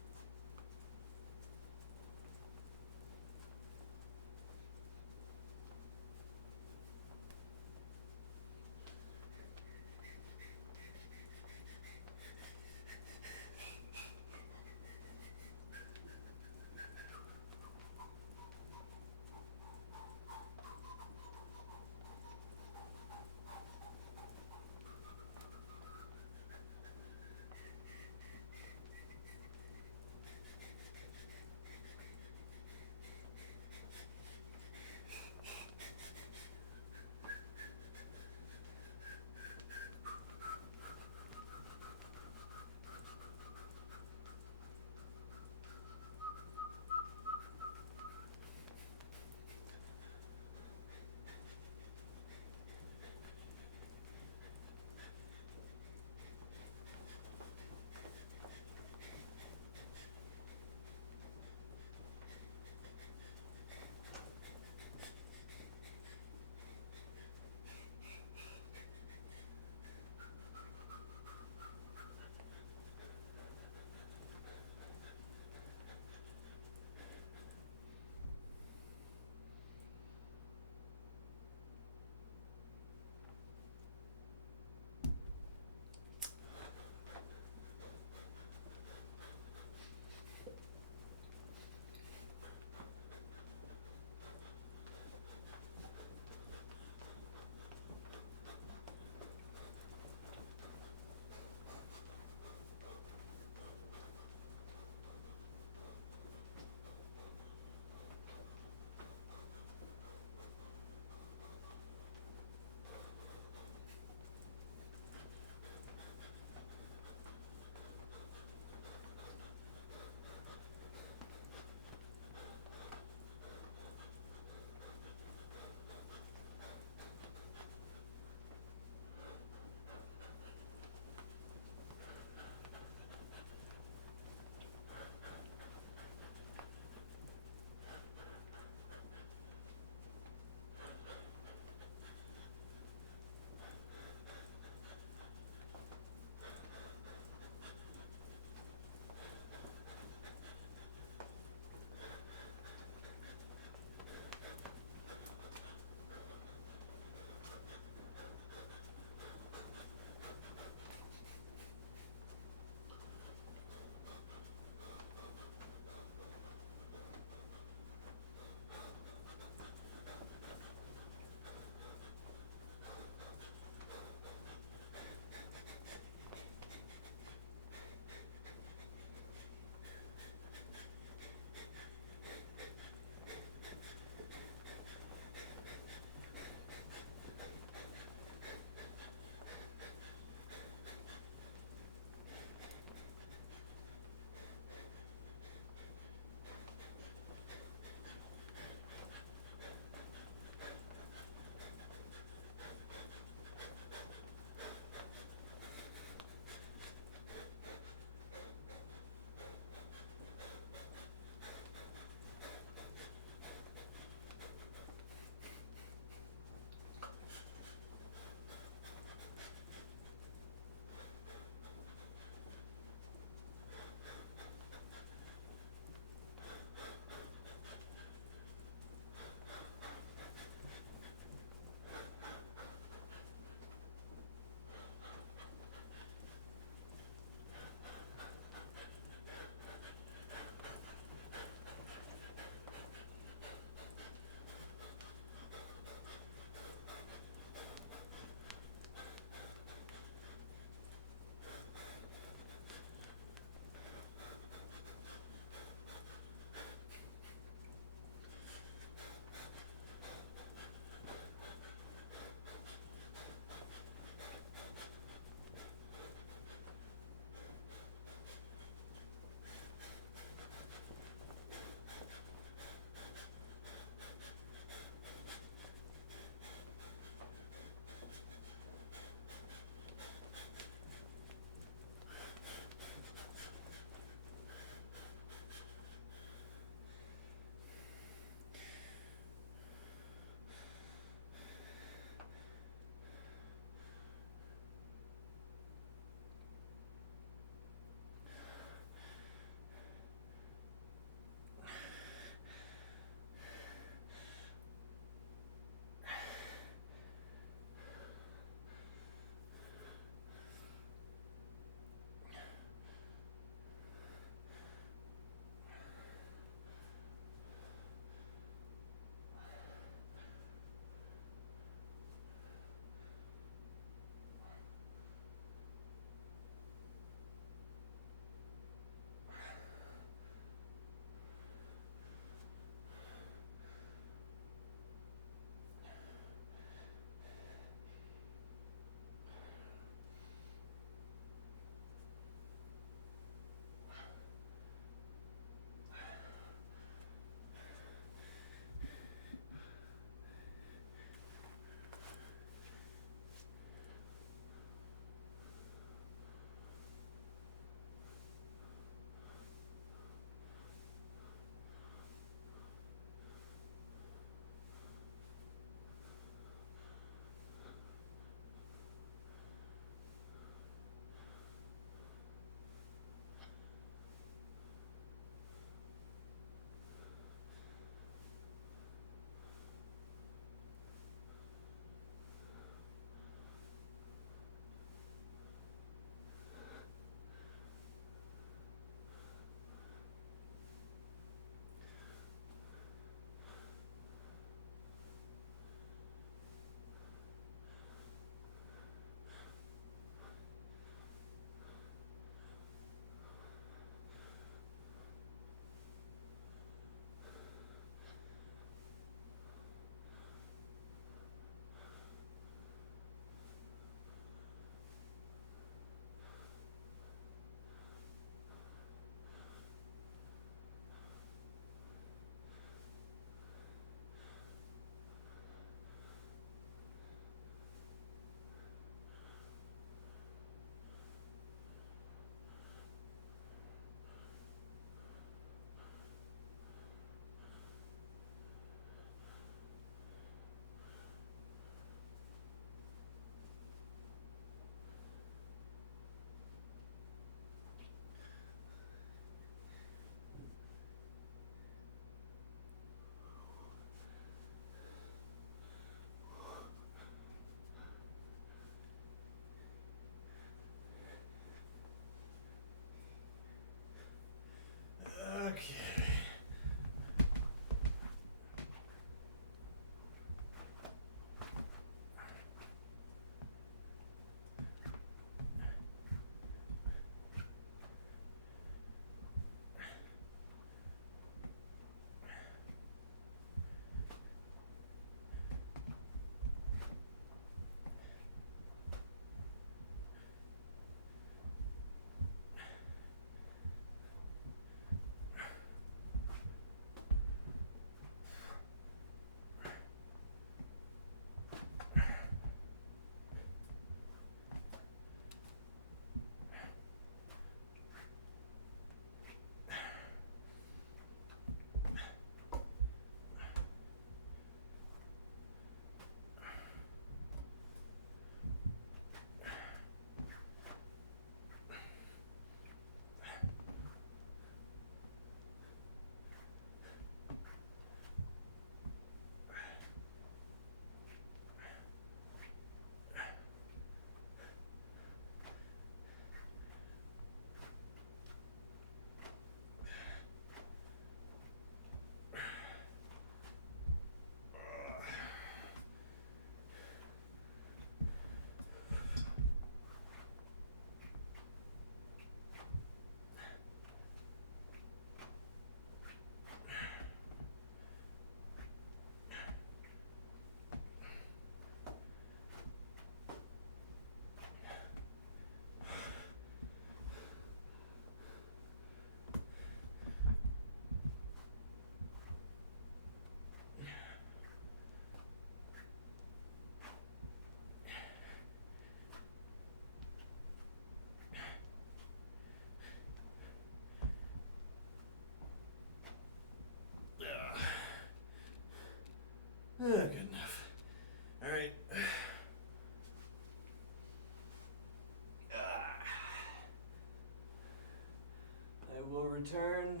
return.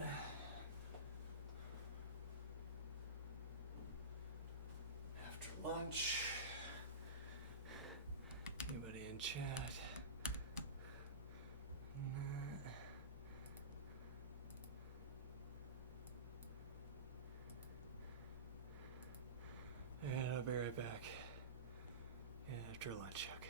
After lunch. Anybody in chat? Nah. And I'll be right back. After lunch, okay.